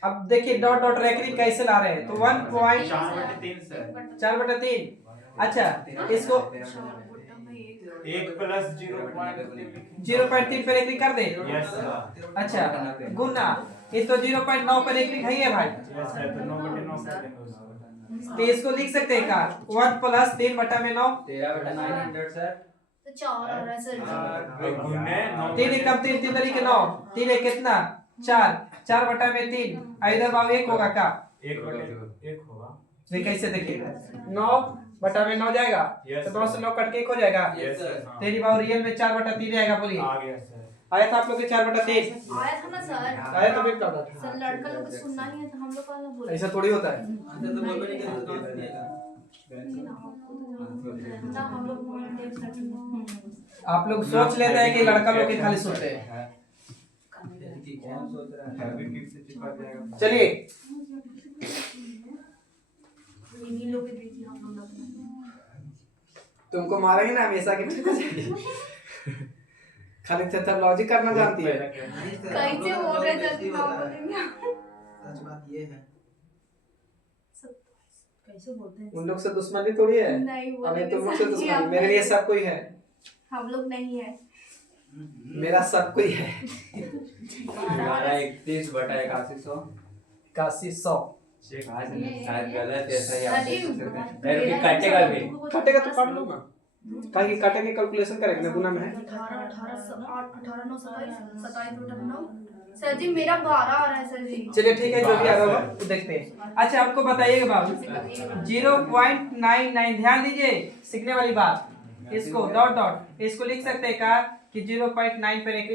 अब देखिए डॉट डॉट रेकरिंग कैसे ला रहे हैं, तो 4/3 सर 1.4/3। अच्छा, इसको 1 + 0.3 0.3 पे रेकरिंग कर दे। Yes sir. अच्छा, गुना ये तो 0.9 पर रेकरिंग है भाई। यस सर, तो 9/9 कर देंगे उसको। तो इसको लिख सकते हैं का 1 + 3/9 13/900 सर। तो 4 आ रहा है सर जी। और गुने 3 एकम 3 3 तरीके 9 3 एक कितना 4 4/3 इधर बाबू 1 होगा का 1/1 होगा। ये कैसे देखिएगा 9/9 जाएगा Yes, तो 9 से sir. 9 कट के 1 हो जाएगा। यस सर, हाँ। तेरी बाबू रियल में 4/3 आएगा बोलिए। आ गया सर। आया था आप लोग के 4/3 आया था ना सर। आया तो फिर क्या था सर लड़का लोग को सुनना ही है तो हम लोग का ना बोले ऐसा थोड़ी होता है। अच्छा तो बोलो नहीं कि ना हम लोग मोबाइल देख सकते हैं। आप लोग सोच लेते हैं कि लड़का लोग के खाली सुनते हैं। कौन सोच रहा है? हैवी किट से चिपक जाएगा। चलिए इन्हीं लोग के बीच में हम लोग लगना तुमको मारेंगे ना हमेशा के खाली थेथोलॉजी करना जानती है। कैसे बोल रहे थे कि हम बोलेंगे सच बात ये है। कैसे बोलते हैं उन लोग से दुश्मनी थोड़ी है। नहीं हमें बोलेंगे तुम लोग से सर जी, दुश्मनी आप मेरे लिए नहीं। सब कोई है। हम लोग नहीं है मेरा सब कोई है। 31/8100। 8100 आज नहीं, शायद गलत है, सही आप अरे, देख सकते हैं। मेरे भी काटेगा भी। काटेगा तो काट लो ना। काहे कि काटेंगे कैलकुलेशन करेंगे ना गुना में है। 18 सर जी मेरा 12 आ रहा है सर जी। चलिए ठीक है जो भी आ रहा होगा वो देखते हैं। अच्छा आपको बताइएगा बाबू 0.99 ध्यान दीजिए सीखने वाली बात। इसको डॉट डॉट इसको लिख सकते हैं का कि 0.9 पर एक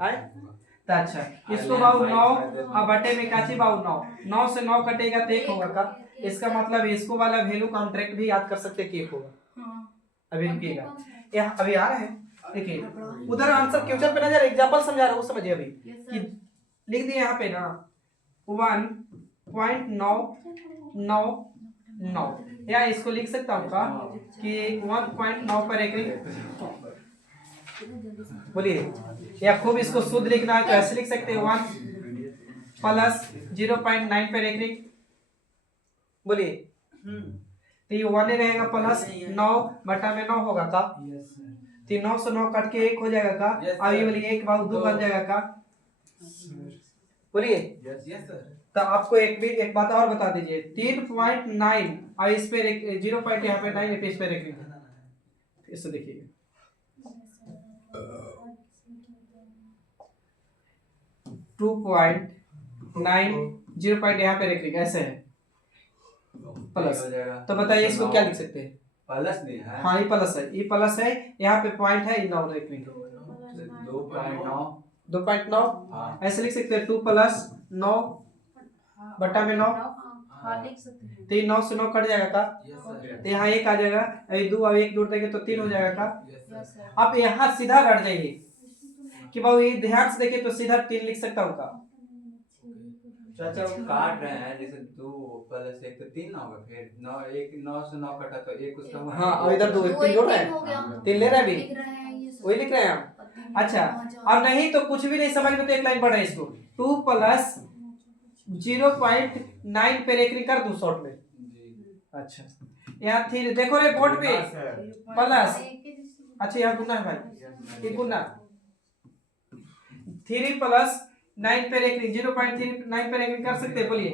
आए तो अच्छा इसको बाबू 9 और बटे में काची बाबू 9 से 9 कटेगा तो 1 होगा का। इसका मतलब इसको वाला वैल्यू कॉन्ट्रैक्ट भी याद कर सकते हैं कि 1 होगा। अभी रुकिएगा यहाँ अभी आ रहे हैं देखिए उधर आंसर क्वेश्चन पे नजर एग्जांपल समझा रहा हूँ समझिए अभी कि लिख दिए यहाँ पे ना 1.999 या इसको लिख सकता हूँ का कि 1.9 पर एक बोलिए या खूब इसको शुद्ध लिखना है तो ऐसे लिख सकते हैं 1 + 0.9 पर एक बोलिए तो ये 1 रहेगा प्लस 9/9 होगा का। तो 9 से 9 कट के 1 हो जाएगा का। अब ये बोलिए 1 बाबू 2 बन जाएगा का बोलिए। Yes sir. तो आपको एक बात और बता दीजिए 3.9 और इस पे 0 पॉइंट यहाँ पे 9 इस पे रखेंगे इससे देखिए 2.9 0 पॉइंट यहाँ पे रखेंगे ऐसे है प्लस। तो बताइए इसको क्या लिख सकते हैं। प्लस नहीं है। हाँ ये प्लस है यहाँ पे पॉइंट है 9 रखेंगे 2.9। 2.9 हाँ। ऐसे लिख सकते हैं 2 + 9/9 हाँ लिख सकते हैं। तो 9 से 9 कट जाएगा का। Yes sir. तो यहाँ 1 आ जाएगा अभी 2 और 1 जोड़ देंगे तो 3 हो जाएगा का। Yes sir. आप यहाँ सीधा रट जाइए कि बाबू ये ध्यान से देखिए तो सीधा 3 लिख सकता हूँ का। चाचा वो काट रहे हैं जैसे 2 + 1 तो 3 ना होगा फिर 9 से 9 कटा तो 1 उसका हाँ और इधर 2 3 जोड़ रहे हो गया। हैं 3 ले रहे हैं लिख अभी रहे हैं ये सब। वही लिख रहे हैं हम। अच्छा और नहीं तो कुछ भी नहीं समझ में तो एक लाइन पढ़ रहे हैं इसको 2 + 0.9 पे रेकरिंग कर दूं शॉर्ट में। अच्छा यहाँ 3 देखो रे बोर्ड पे प्लस। अच्छा यहाँ गुना है भाई ये गुना 3 + 9 पे रेकरिंग 0.39 पे रेकरिंग कर सकते हैं बोलिए।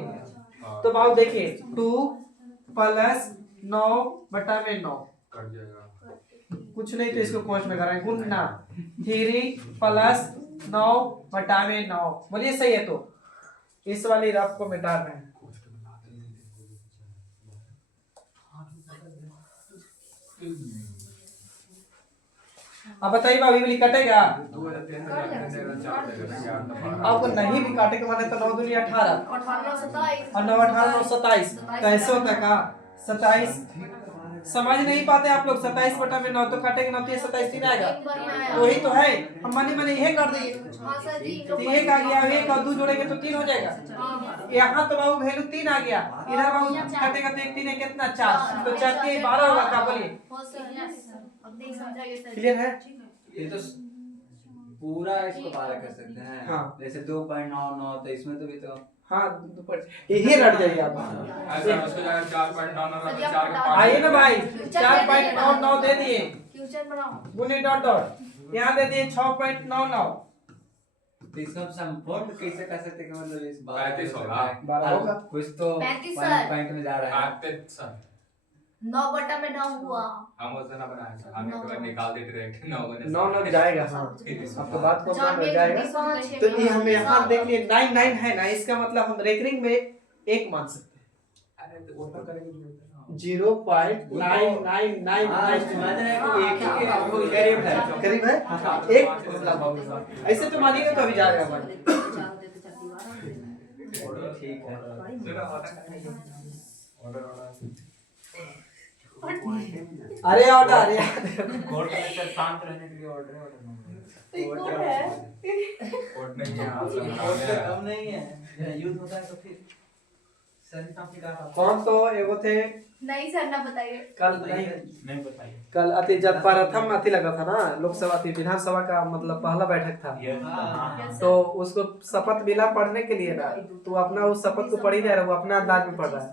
तो बाबू देखिए 2 + 9/9 कट जाएगा। कुछ नहीं तो इसको कोष्ट में करेंगे गुना 3 + 9/9 बोलिए सही है। तो इस वाली रफ को मिटा रहे हैं। अब बताइए भाभी वाली कटेगा। आपको नहीं भी काटे के माने तो 9 दूनी 18 18 27 और 9 18 27 कैसे होता है का 27 समझ नहीं पाते आप लोग 27/9 तो काटेंगे 9 3 27 3 आएगा तो वही तो है। हम मनी यही कर दिए हाँ सर जी तो 1 आ गया 1 और 2 जोड़ेंगे तो 3 हो जाएगा। यहाँ तो बाबू वैल्यू 3 आ गया इधर बाबू काटेगा तो 1 3 है कितना 4 तो 4 3 12 होगा का बोलिए। हो सर अब देख समझाइए सर। क्लियर है। ये तो पूरा इसको 12 कर सकते हैं। हाँ। जैसे 2.99 तो इसमें तो भी तो हाँ यही रट जाइए आप। ऐसा उसको जाकर 4.99 4 का आइए ना भाई 4.99 दे दिए फ्यूचर बनाओ। गुने डॉट डॉट यहाँ दे दिए 6.99 तो इसका हम संपूर्ण कैसे कर सकते हैं कि मतलब इस 35 होगा। 12 होगा। कुछ तो 35 पॉइंट में जा रहा है। आते सर 9 बटा में 9 हुआ। हम उसे ना बनाए सर, हम एक बार निकाल देते रहे 9 बने 9 जाएगा। हाँ आपको बात को समझ में जाएगा। तो ये हमें यहाँ देख लिए 9 है ना, इसका मतलब हम रेकरिंग में एक मान सकते हैं। अरे तो वो करेंगे 0.9999 समझ रहे हैं कि एक ही के वो करीब है। करीब है। एक मतलब ऐसे तो मानिएगा तो अभी जाएगा भाई। ठीक है। अरे ऑर्डर यार कोर्ट में सर शांत रहने के लिए ऑर्डर कोड नहीं है आप लोग और तो कम नहीं है, जब युद्ध होता है तो फिर सभी काम की काम कौन तो एगो थे नहीं सर ना बताइए। कल नहीं नहीं बताइए। कल अति जब प्रथम अति लगा था ना लोकसभा थी विधानसभा का मतलब पहला बैठक था। Yes, तो उसको शपथ मिला पढ़ने के लिए ना, तो अपना उस शपथ को पढ़ ही नहीं रहा, वो अपना अंदाज में पढ़ रहा है,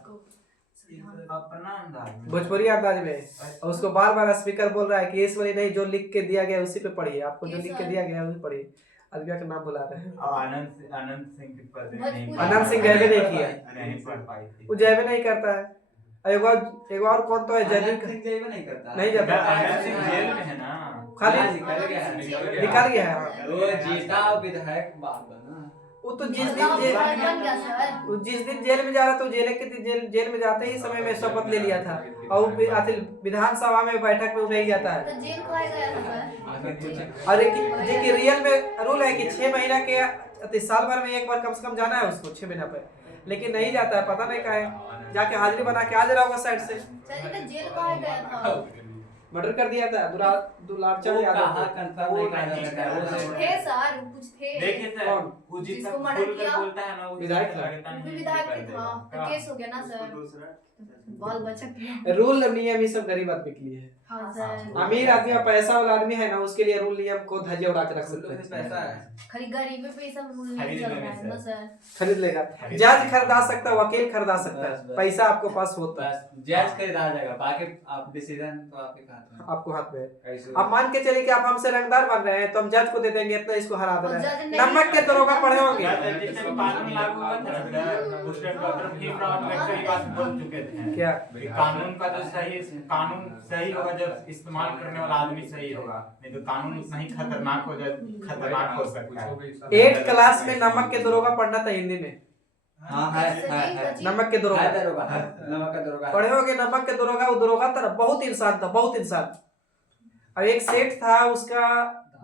अपना अंदाज में भोजपुरी अंदाज में। और उसको बार बार स्पीकर बोल रहा है कि इस वाली नहीं, जो लिख के दिया गया उसी पे पढ़िए, आपको जो लिख के दिया गया उसी पढ़िए। अदबिया का नाम बुला रहे हैं। आनंद सिंह की पद नहीं आनंद सिंह गए नहीं किया, नहीं पढ़ पाई थी। वो जय भी नहीं करता है। एक और कौन तो है जयवीर का जेल में नहीं करता। नहीं जाता, आनंद सिंह जेल में है ना। खाली निकल गया है। निकाल गया है। वो जीता विधायक बात बना। वो तो जिस दिन जेल वो जिस दिन जेल में जा रहा था, जेल में जाते ही समय में शपथ ले लिया था, और विधानसभा में बैठक में नहीं जाता है। तो जेल कहाँ गया था सर? और देखिए रियल में रूल है कि 6 महीना के साल भर में एक बार कम से कम जाना है उसको 6 महीना पे, लेकिन नहीं जाता है, पता नहीं क्या है। जाके हाजिरी बना के आ जा रहा होगा साइड से। सर ये तो जेल कहाँ गया था? मर्डर कर दिया था दुलारचंद यादव कहाँ को। कंफर्म नहीं कर सकता है वो। थे सर कुछ थे। देखिए सर कौन? वो जितना जिसको मर्डर खुलकर किया? बोलता है ना वो विधायक था। वो भी विधायक भी था, तो केस हो गया ना सर। बाल बच्चा किया। रूल नियम ये सब गरीब आदमी के लिए है। हाँ सर। अमीर आदमी और पैसा वाला आदमी है ना, उसके लिए रूल नियम को धज्जे उड़ा के रख सकते हैं। पैसा है। खाली गरीबी पे ये सब रूल नहीं खरीद चल लेने रहा है ना से। सर। खरीद लेगा, जज खरीदा सकता है, वकील खरीदा सकता है, पैसा आपको पास होता है, बस जज खरीदा जाएगा, बाकी आप डिसीजन तो आपके हाथ में। आपको हाथ में है। कैसे अब मान के चलिए कि आप हमसे रंगदार बन रहे हैं, तो हम जज को दे देंगे इतना इसको हरा और देना जज है। नहीं- नमक के दरोगा पढ़े होंगे जिस टाइम कानून लागू हुआ था ना, उस टाइम डॉक्टर भीमराव अम्बेडकर ये बात बोल चुके थे क्या? कि कानून का जो कानून सही होगा जब इस्तेमाल करने वाला आदमी सही होगा, नहीं तो कानून उतना ही खतरनाक हो सकता है। 8 क्लास में नमक के दरोगा पढ़ना था हिंदी में। हाँ है नमक के दरोगा है दरोगा है, नमक का दरोगा है। पढ़े होंगे। नमक के दरोगा, वो दरोगा था ना, बहुत इंसान था, बहुत इंसान। अब एक सेठ था, उसका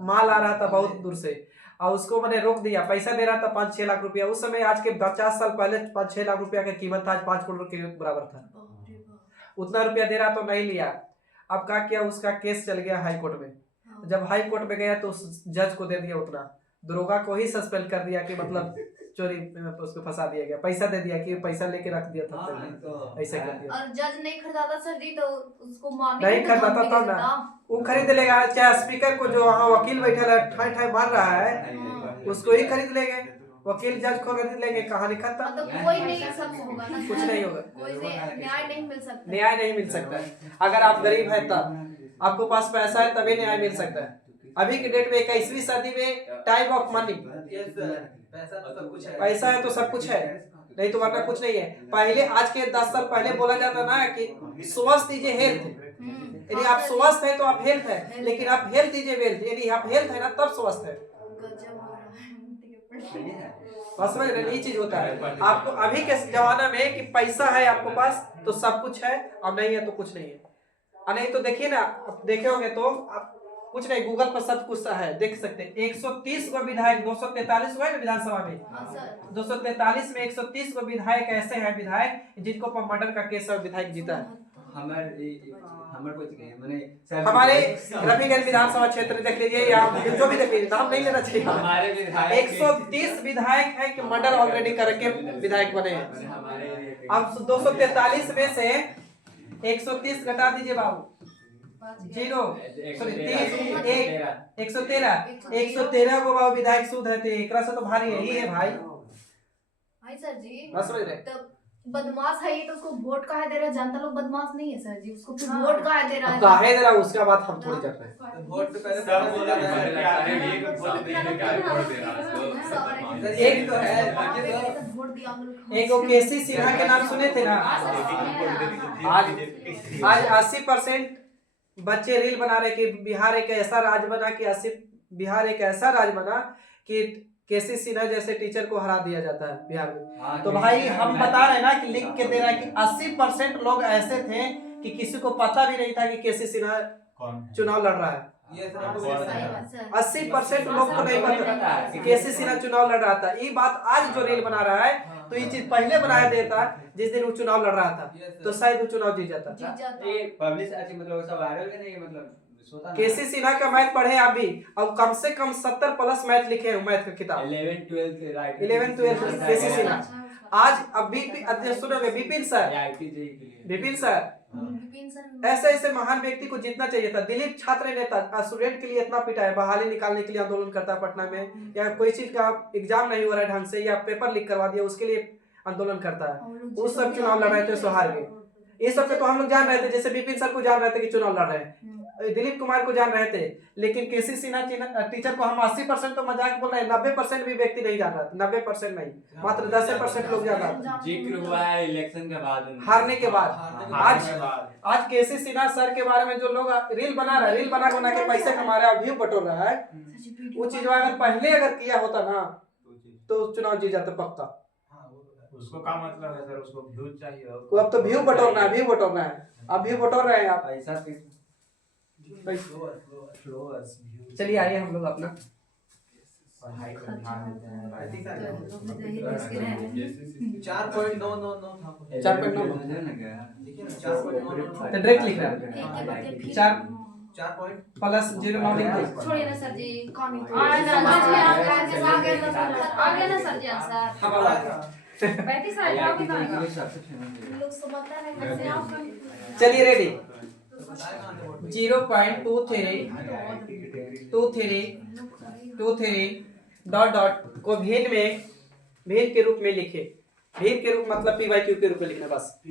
माल आ रहा था बहुत दूर से, और उसको मैंने रोक दिया, पैसा दे रहा था 5-6 लाख रुपया। उस समय आज के 50 साल पहले 5-6 लाख रुपया का कीमत था, आज 5 करोड़ के बराबर था। उतना रुपया दे रहा तो नहीं लिया। अब क्या किया, उसका केस चल गया हाई कोर्ट में। जब हाई कोर्ट में गया तो उस जज को दे दिया उतना, दरोगा को ही सस्पेंड कर दिया कि मतलब चोरी में उसको फंसा दिया गया, पैसा दे दिया कि पैसा लेके रख दिया था पहले, तो ऐसे कर दिया। और जज नहीं खरीदाता सर जी तो उसको मारने नहीं की तो खरीदाता धमकी तब दे ना। देता। वो खरीद लेगा, चाहे स्पीकर को जो वहाँ वकील बैठा है ठाई ठाई मार रहा है उसको ही खरीद लेंगे, वकील जज को खरीद लेंगे, कहानी खत्म। मतलब कोई नहीं सब होगा ना, कुछ नहीं होगा, कोई से न्याय नहीं मिल सकता। न्याय नहीं मिल सकता है। अगर आप गरीब हैं तब, आपको पास पैसा है तभी न्याय मिल सकता है। अभी की डेट में 21वीं सदी में टाइम ऑफ मनी, पैसा तो सब कुछ है। पैसा है तो सब कुछ है, नहीं तो वरना कुछ नहीं है। पहले आज के 10 साल पहले बोला जाता ना कि स्वस्थ दीजिए हेल्थ, यदि आप स्वस्थ है तो आप हेल्थ है, लेकिन आप हेल्थ दीजिए वेल्थ, यदि आप हेल्थ है ना तब स्वस्थ है। गजब हो रहा है। बस समझ रहे हैं, ये चीज होता है। आपको अभी के जमाना में कि पैसा है आपको पास तो सब कुछ है, और नहीं है तो कुछ नहीं है। और नहीं तो देखिए ना, आप देखे होंगे तो आप कुछ नहीं, गूगल पर सब कुछ है, देख सकते हैं। 130 गो विधायक, 243 हुआ है विधानसभा में, हाँ सर। 243 में 130 गो विधायक ऐसे हैं विधायक जिनको पर मर्डर का केस और विधायक जीता है। हमारे रफीगंज विधानसभा क्षेत्र देख लीजिए, या जो भी देख लीजिए, नाम नहीं लेना चाहिए। हमारे विधायक 130 विधायक हैं कि मर्डर ऑलरेडी करके विधायक बने हैं। अब 243 में से 130 घटा दीजिए बाबू, 113 को बाबू विधायक शुद्ध है, एकरा से तो भारी यही है भाई। भाई सर जी बस समझ रहे। तब बदमाश है ये तो उसको वोट काहे दे रहा है? जनता लोग बदमाश नहीं है सर जी, उसको फिर वोट काहे दे रहा अब है? काहे दे रहा उसका बात हम थोड़ी कर रहे हैं। वोट तो पहले सब पता बोला चल जाता है। कि आगे एक वोट देने का वोट दे रहा है सर, उसको। एक तो है बाकी तो वोट दिया हम लोग। एक वो केसी सिन्हा के नाम सुने थे ना? आज 80% बच्चे रील बना रहे कि बिहार एक ऐसा राज्य बना कि 80 बिहार एक ऐसा राज्य बना कि केसी सिन्हा जैसे टीचर को हरा दिया जाता है बिहार में। तो भाई हम बता रहे हैं ना कि लिख के दे रहा है कि 80% लोग ऐसे थे कि किसी को पता भी नहीं था कि केसी सिन्हा चुनाव लड़ रहा है। ये सर आपको सही बात सर। 80% लोग को नहीं पता कि केसी सिन्हा चुनाव लड़ रहा था। ये बात आज जो रील बना रहा है तो ये चीज पहले बनाया देता जिस दिन वो चुनाव लड़ रहा था तो शायद वो चुनाव जीत जाता। जीत जाता। ये पब्लिश अच्छी मतलब ऐसा वायरल है नहीं मतलब सोता केसी सिन्हा का मैथ पढ़े आप भी, अब कम से कम 70+ मैथ लिखे हैं मैथ का किताब। 11 12 राइट 11 12 केसी सिन्हा। आज अब सुनोगे विपिन सर, आईटी जेई के लिए विपिन सर विपिन सर ऐसे ऐसे महान व्यक्ति को जीतना चाहिए था। दिलीप छात्र नेता स्टूडेंट के लिए इतना पिटा है, बहाली निकालने के लिए आंदोलन करता है पटना में, या कोई चीज का एग्जाम नहीं हो रहा है ढंग से या पेपर लीक करवा दिया उसके लिए आंदोलन करता है। वो सब चुनाव लड़ रहे थे सोहार के, ये सब के तो हम लोग जान रहे थे, जैसे विपिन सर को जान रहे थे कि चुनाव लड़ रहे हैं, दिलीप कुमार को जान रहे थे, लेकिन केसी सिन्हा टीचर को हम 80% तो मजाक बोल रहे हैं, 90% भी व्यक्ति नहीं जान रहा था। 90% नहीं, मात्र 10% लोग जान रहा था जिक्र हुआ है इलेक्शन के बाद हारने के बाद। आज केसी सिन्हा सर के बारे में जो लोग रील बना रहे हैं, रील बना के पैसे कमा रहे हैं, व्यू बटोर रहा है, वो चीज अगर पहले अगर किया होता ना तो चुनाव जीत जाता पक्का। उसको क्या मतलब है सर, उसको व्यूज चाहिए। वो अब तो व्यू बटोरना है, व्यू बटोरना है, अब व्यू बटोर रहे हैं आप। पैसा चलिए आइए हम लोग अपना पढ़ाई पर ध्यान देते हैं। 4.999 4.9 है ना क्या देखिए ना 4.999 तो डायरेक्ट लिख रहा है 4 प्लस 0 9 लिख दो। छोड़िए ना सर जी, कौन आगे ना सर जी आंसर हाँ बाबा 35 आ जाओगे तो आएगा। सबसे फेमस है लोग समझता नहीं कैसे आप। चलिए रेडी 0.23 डॉट डॉट को भिन्न के रूप में लिखे। भिन्न के रूप मतलब पी वाई क्यू के रूप में लिखना बस।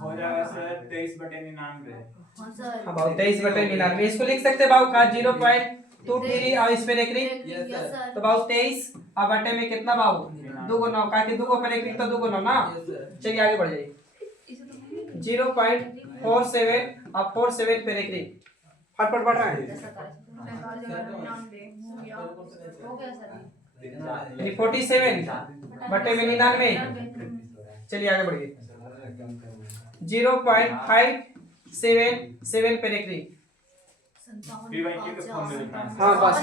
हो जाएगा सर 23/99। हाँ सर। हाँ बाबू 23/99 इसको लिख सकते बाबू का 0.23 और इस पे रेकरिंग यस सर तो बाबू 23 और बटे में कितना बाबू 2 को 9 का कि 2 को पे रेकरिंग तो 2 को 9 ना। यस सर चलिए आगे बढ़ जाइए 0.47 और 47 पे रेकरिंग फटफट बढ़ रहा है हो गया सर। 47 बटे में 99। चलिए आगे बढ़िए 0.577 पे रेकरिंग। हाँ बस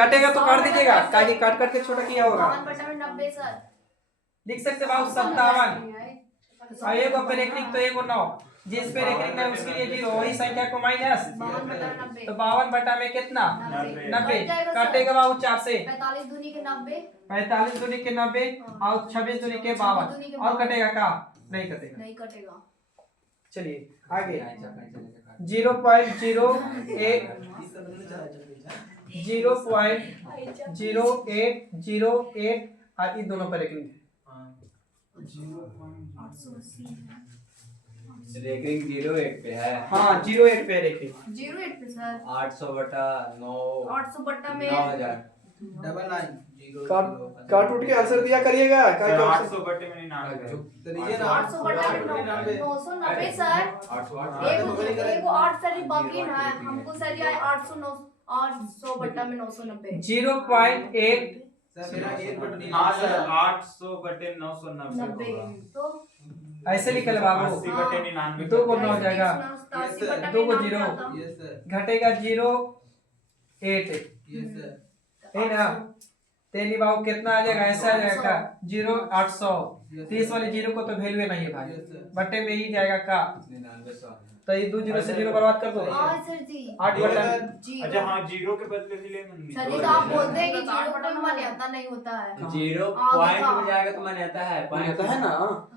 कटेगा तो काट दीजिएगा, काहे काट के छोटा किया होगा। 90 सर। लिख सकते बाबू 57 और एगो पे रेकरिंग तो एगो 9, जिस पे रेकरिंग है उसके लिए 0, वही संख्या को माइनस 52/90 तो 52 बटा में कितना 90 काटेगा बाबू 4 से 45 दूनी के 90 45 दूनी के 90 और 26 दूनी के 52 और कटेगा का नहीं कटेगा। नहीं कटेगा। चलिए आगे 0.08 0.0808 और इन दोनों पर रेकरिंग रेकरिंग 08 पे है। हाँ 08 पे रेकरिंग 08 पे सर। 800/9 800 बट्टा में 9000 काट उठ के आंसर दिया करिएगा। सर 800/99। तो लीजिए ना 800 बट्टा में 990 सर। 800 एगो 8 सर बाकी ना है हमको सर ये 800 बट्टा में 990 0.8 सर मेरा 1/9 हाँ सर 800/990 होगा। तो ऐसे लिखल बाबू 80/99 दो को 9 हो जाएगा 80 बट्टा में 2 को 9 0 आता। यस सर घटेगा 0.8 यस सर है ना। तेली बाबू कितना आ जाएगा ऐसा आ जाएगा का 0.800 30 वाले 0 को तो वैल्यू नहीं है भाई बटे में ही जाएगा का 9900 तो ये 2 0 से 0 बर्बाद कर दो हाँ सर जी 8 बटा अच्छा हाँ 0 के बदले भी ले सर जी तो आप बोलते हैं कि 0 बट्टा में मान्यता नहीं होता है। 0 पॉइंट में जाएगा तो मान्यता है पॉइंट है ना।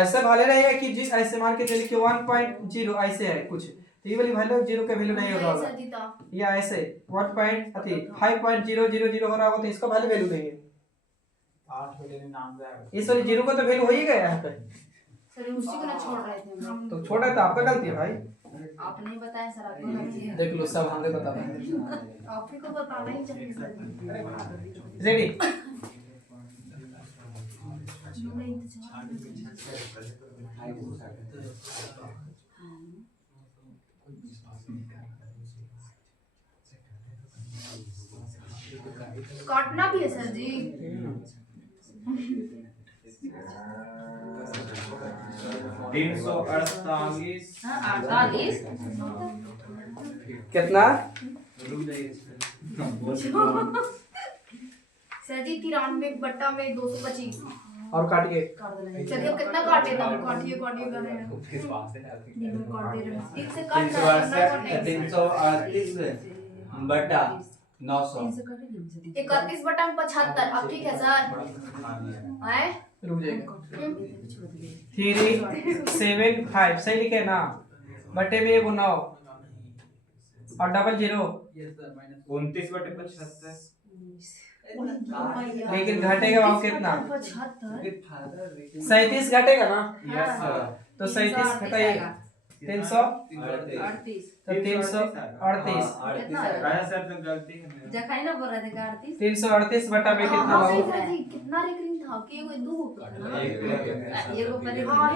ऐसे भले रहेगा कि जी ऐसे मान के चलिए कि 1.0 ऐसे है कुछ तो ये वाली वैल्यू 0 के वैल्यू नहीं होगा सर जी तो या ऐसे 5.000 हो रहा हो तो इसका वैल्यू नहीं है। छोटे में नाम जाएगा। इस वाली जीरो का तो वैल्यू हो ही गया यहाँ पे, सर उसी को ना छोड़ रहे थे हम। तो छोटा है तो आपका गलती है भाई। आप नहीं बताए सर, आपको गलती है। देख लो सब हमें बता रहे हैं। आप ही को बताना ही चाहिए सर। रेडी। काटना भी है सर जी। 348 हाँ 48 कितना? सर जी 93/225 और काटिए। चलिए अब कितना काटे ना, काटिए काटिए कर रहे हैं। काट दे रहे हैं। ठीक से काट 338 बटा 900। 31/75। अब ठीक है सर। आए रुक जाएगा। 375 सही लिखे ना, बटे में एगो 9 और डबल 0। 29/75। लेकिन घटेगा वहाँ कितना? 37 घटेगा ना, यस सर। तो 37 घटाइए 38 तो 338। कहा सर तो गलती है मेरा। जखाई ना बोल रहे थे कि 38। 338 बटा में कितना हाँ, बाबू? सर जी कितना रेकरिंग था कि एगो दो एगो पर हाँ,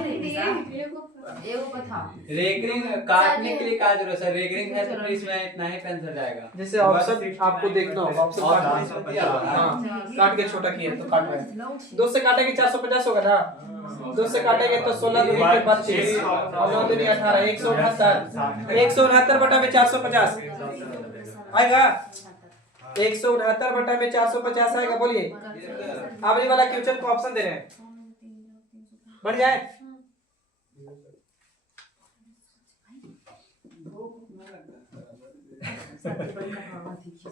एगो पर था। रेकरिंग काटने के लिए क्या जरूरत है? रेकरिंग है तो इसमें इतना ही पेंसिल जाएगा। जैसे ऑप्शन आपको देखना होगा, ऑप्शन और काट इसमें दिया हुआ है। हाँ, काट के छोटा किए तो काट रहे हैं। 2 से काटेंगे 450 होगा ना, 2 से काटेंगे तो 16 दूनी के 32 और 9 दूनी 18 169। 169 बटा में 450 आएगा। 169 बटा में 450 आएगा। बोलिए आपने वाला क्वेश्चन को ऑप्शन दे रहे हैं, बढ़ जाए।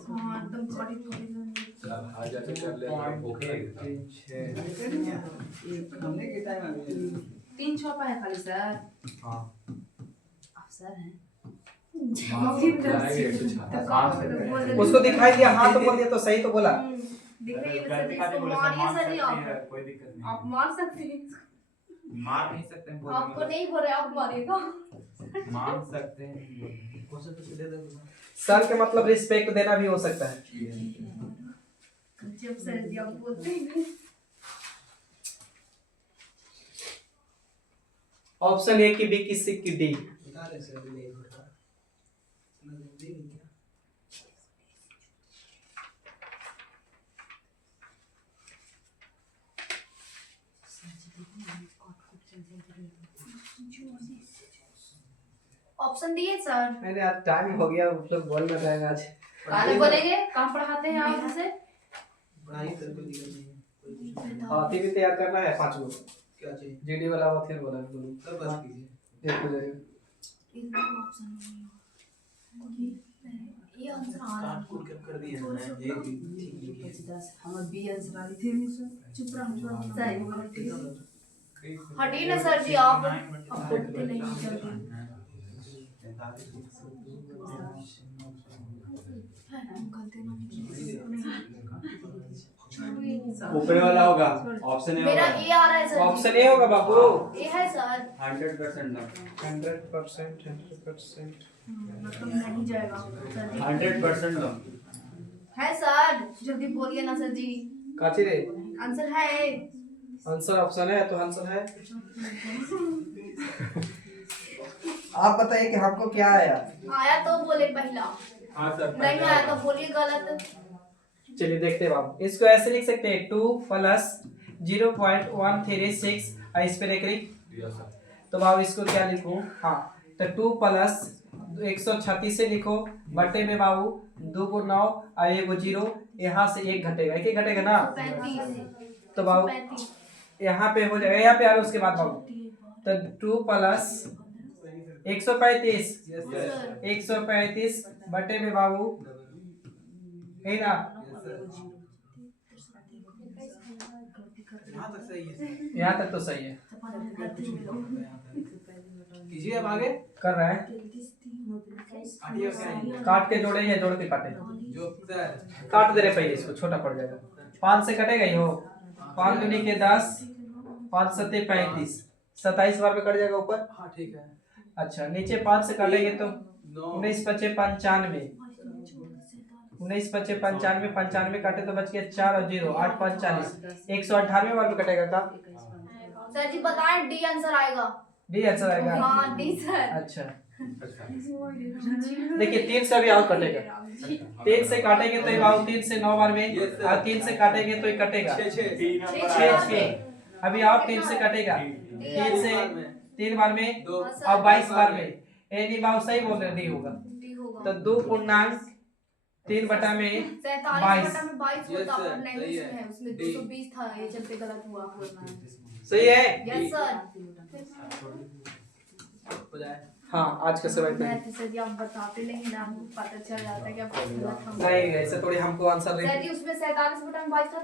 हाँ एकदम काटी हमने कितना है? 3 छपा है खाली सर। हाँ आप सर हैं। उसको दिखाई दिया, हाँ तो बोल दिया तो सही तो बोला। दिख रही है गलती का इसको बोले मारिए मार सर जी सकते हैं, आप। कोई दिक्कत आप नहीं। मार सकते हैं। मार नहीं सकते हैं, बोले आपको नहीं बोल रहे, आप मारिएगा। मान सकते हैं। सर के मतलब रिस्पेक्ट देना भी हो सकता है। जब सर जी आप बोलते हैं। ऑप्शन ए की बी की सी की डी। बता रहे सर नहीं होता इतना जल्दी नहीं क्या? ऑप्शन दिए सर। मैंने आज टाइम हो गया, हम लोग बोल रहे हैं आज। काले बोलेंगे कहाँ पढ़ाते हैं आप उसे? पढ़ाई कर कोई दिक्कत नहीं है, कोई कुछ नहीं। हाथी भी तैयार करना है 5 गो। क्या चाहिए? जीडी वाला वो फिर बोला बोलो। सब बात कीजिए। देखो जरा। ये आंसर आ रहा काट कूट कर दिए हैं मैं एक भी ठीक लिखिए। हम बी आंसर वाली थे चुप रहो ठीक हटिए ना सर जी आप बोलते नहीं जल्दी। ऊपर वाला होगा ऑप्शन ए मेरा होगा। ए आ रहा है सर जी। ऑप्शन ए होगा बाबू। ए है सर। 100% ना 100%। मतलब नहीं जाएगा सर जी। 100% ना। है सर, जल्दी बोलिए ना सर जी। काची रे आंसर है। आंसर ऑप्शन है तो आंसर है। आप बताइए कि हमको क्या आया। आया तो बोले पहला, हाँ सर। नहीं आया तो बोलिए गलत। चलिए देखते हैं बाबू। इसको ऐसे लिख सकते हैं 2 + 0.136 इस पे रेकरिंग। तो बाबू इसको क्या लिखूं? हाँ तो 2 + 136 से लिखो बटे में बाबू 2 को 9 और 1 को 0, यहाँ से 1 घटेगा, 1 घटेगा ना। 35। तो बाबू यहाँ पे हो जाएगा, यहाँ पे आ रहा उसके बाद बाबू तो 2 + 135 135 बटे में बाबू है ना, यहाँ तक सही है सर। यहाँ तक तो सही है। कीजिए अब आगे। कर रहा है, काटिए और क्या? काट के जोड़े या जोड़ के काटे? जो सर काट दे रहे पहले, इसको छोटा पड़ जाएगा। 5 से कटेगा ही हो। 5 दूनी के 10, 5 सत्ते 35, 27 बार में कट जाएगा ऊपर। हाँ ठीक है। अच्छा नीचे 5 से काटेंगे तो 19 पचे 95, 19 पचे 95, 95 काटे तो बच गया 4 और 0, 8 5 40, 198 बार में कटेगा का। सर जी बताएं डी आंसर आएगा। डी आंसर आएगा। हाँ डी सर। अच्छा देखिए 3 से अभी और कटेगा, 3 से काटेंगे तो ये आओ 3 से 9 बार में, और 3 से काटेंगे तो ये कटेगा 6। अभी और 3 से कटेगा, 3 से 3 बार में और 22 बार में, यानी बाबू सही बोल रहे नहीं होगा डी होगा। तो 2.3 बटा में 47 बटा में 22 Yes, होता sir, और लैंग्वेज सही है। में है, उसमें D। 220 था, ये चलते गलत हुआ। सही है। Yes sir. हो जाए। हाँ आज का समय पे मैथ सर जी आप बताते लेकिन आपको पता चल जाता है कि आप गलत हम। नहीं ऐसे थोड़ी हमको आंसर सर नहीं। जी उसमें 47 बटा में 22 था।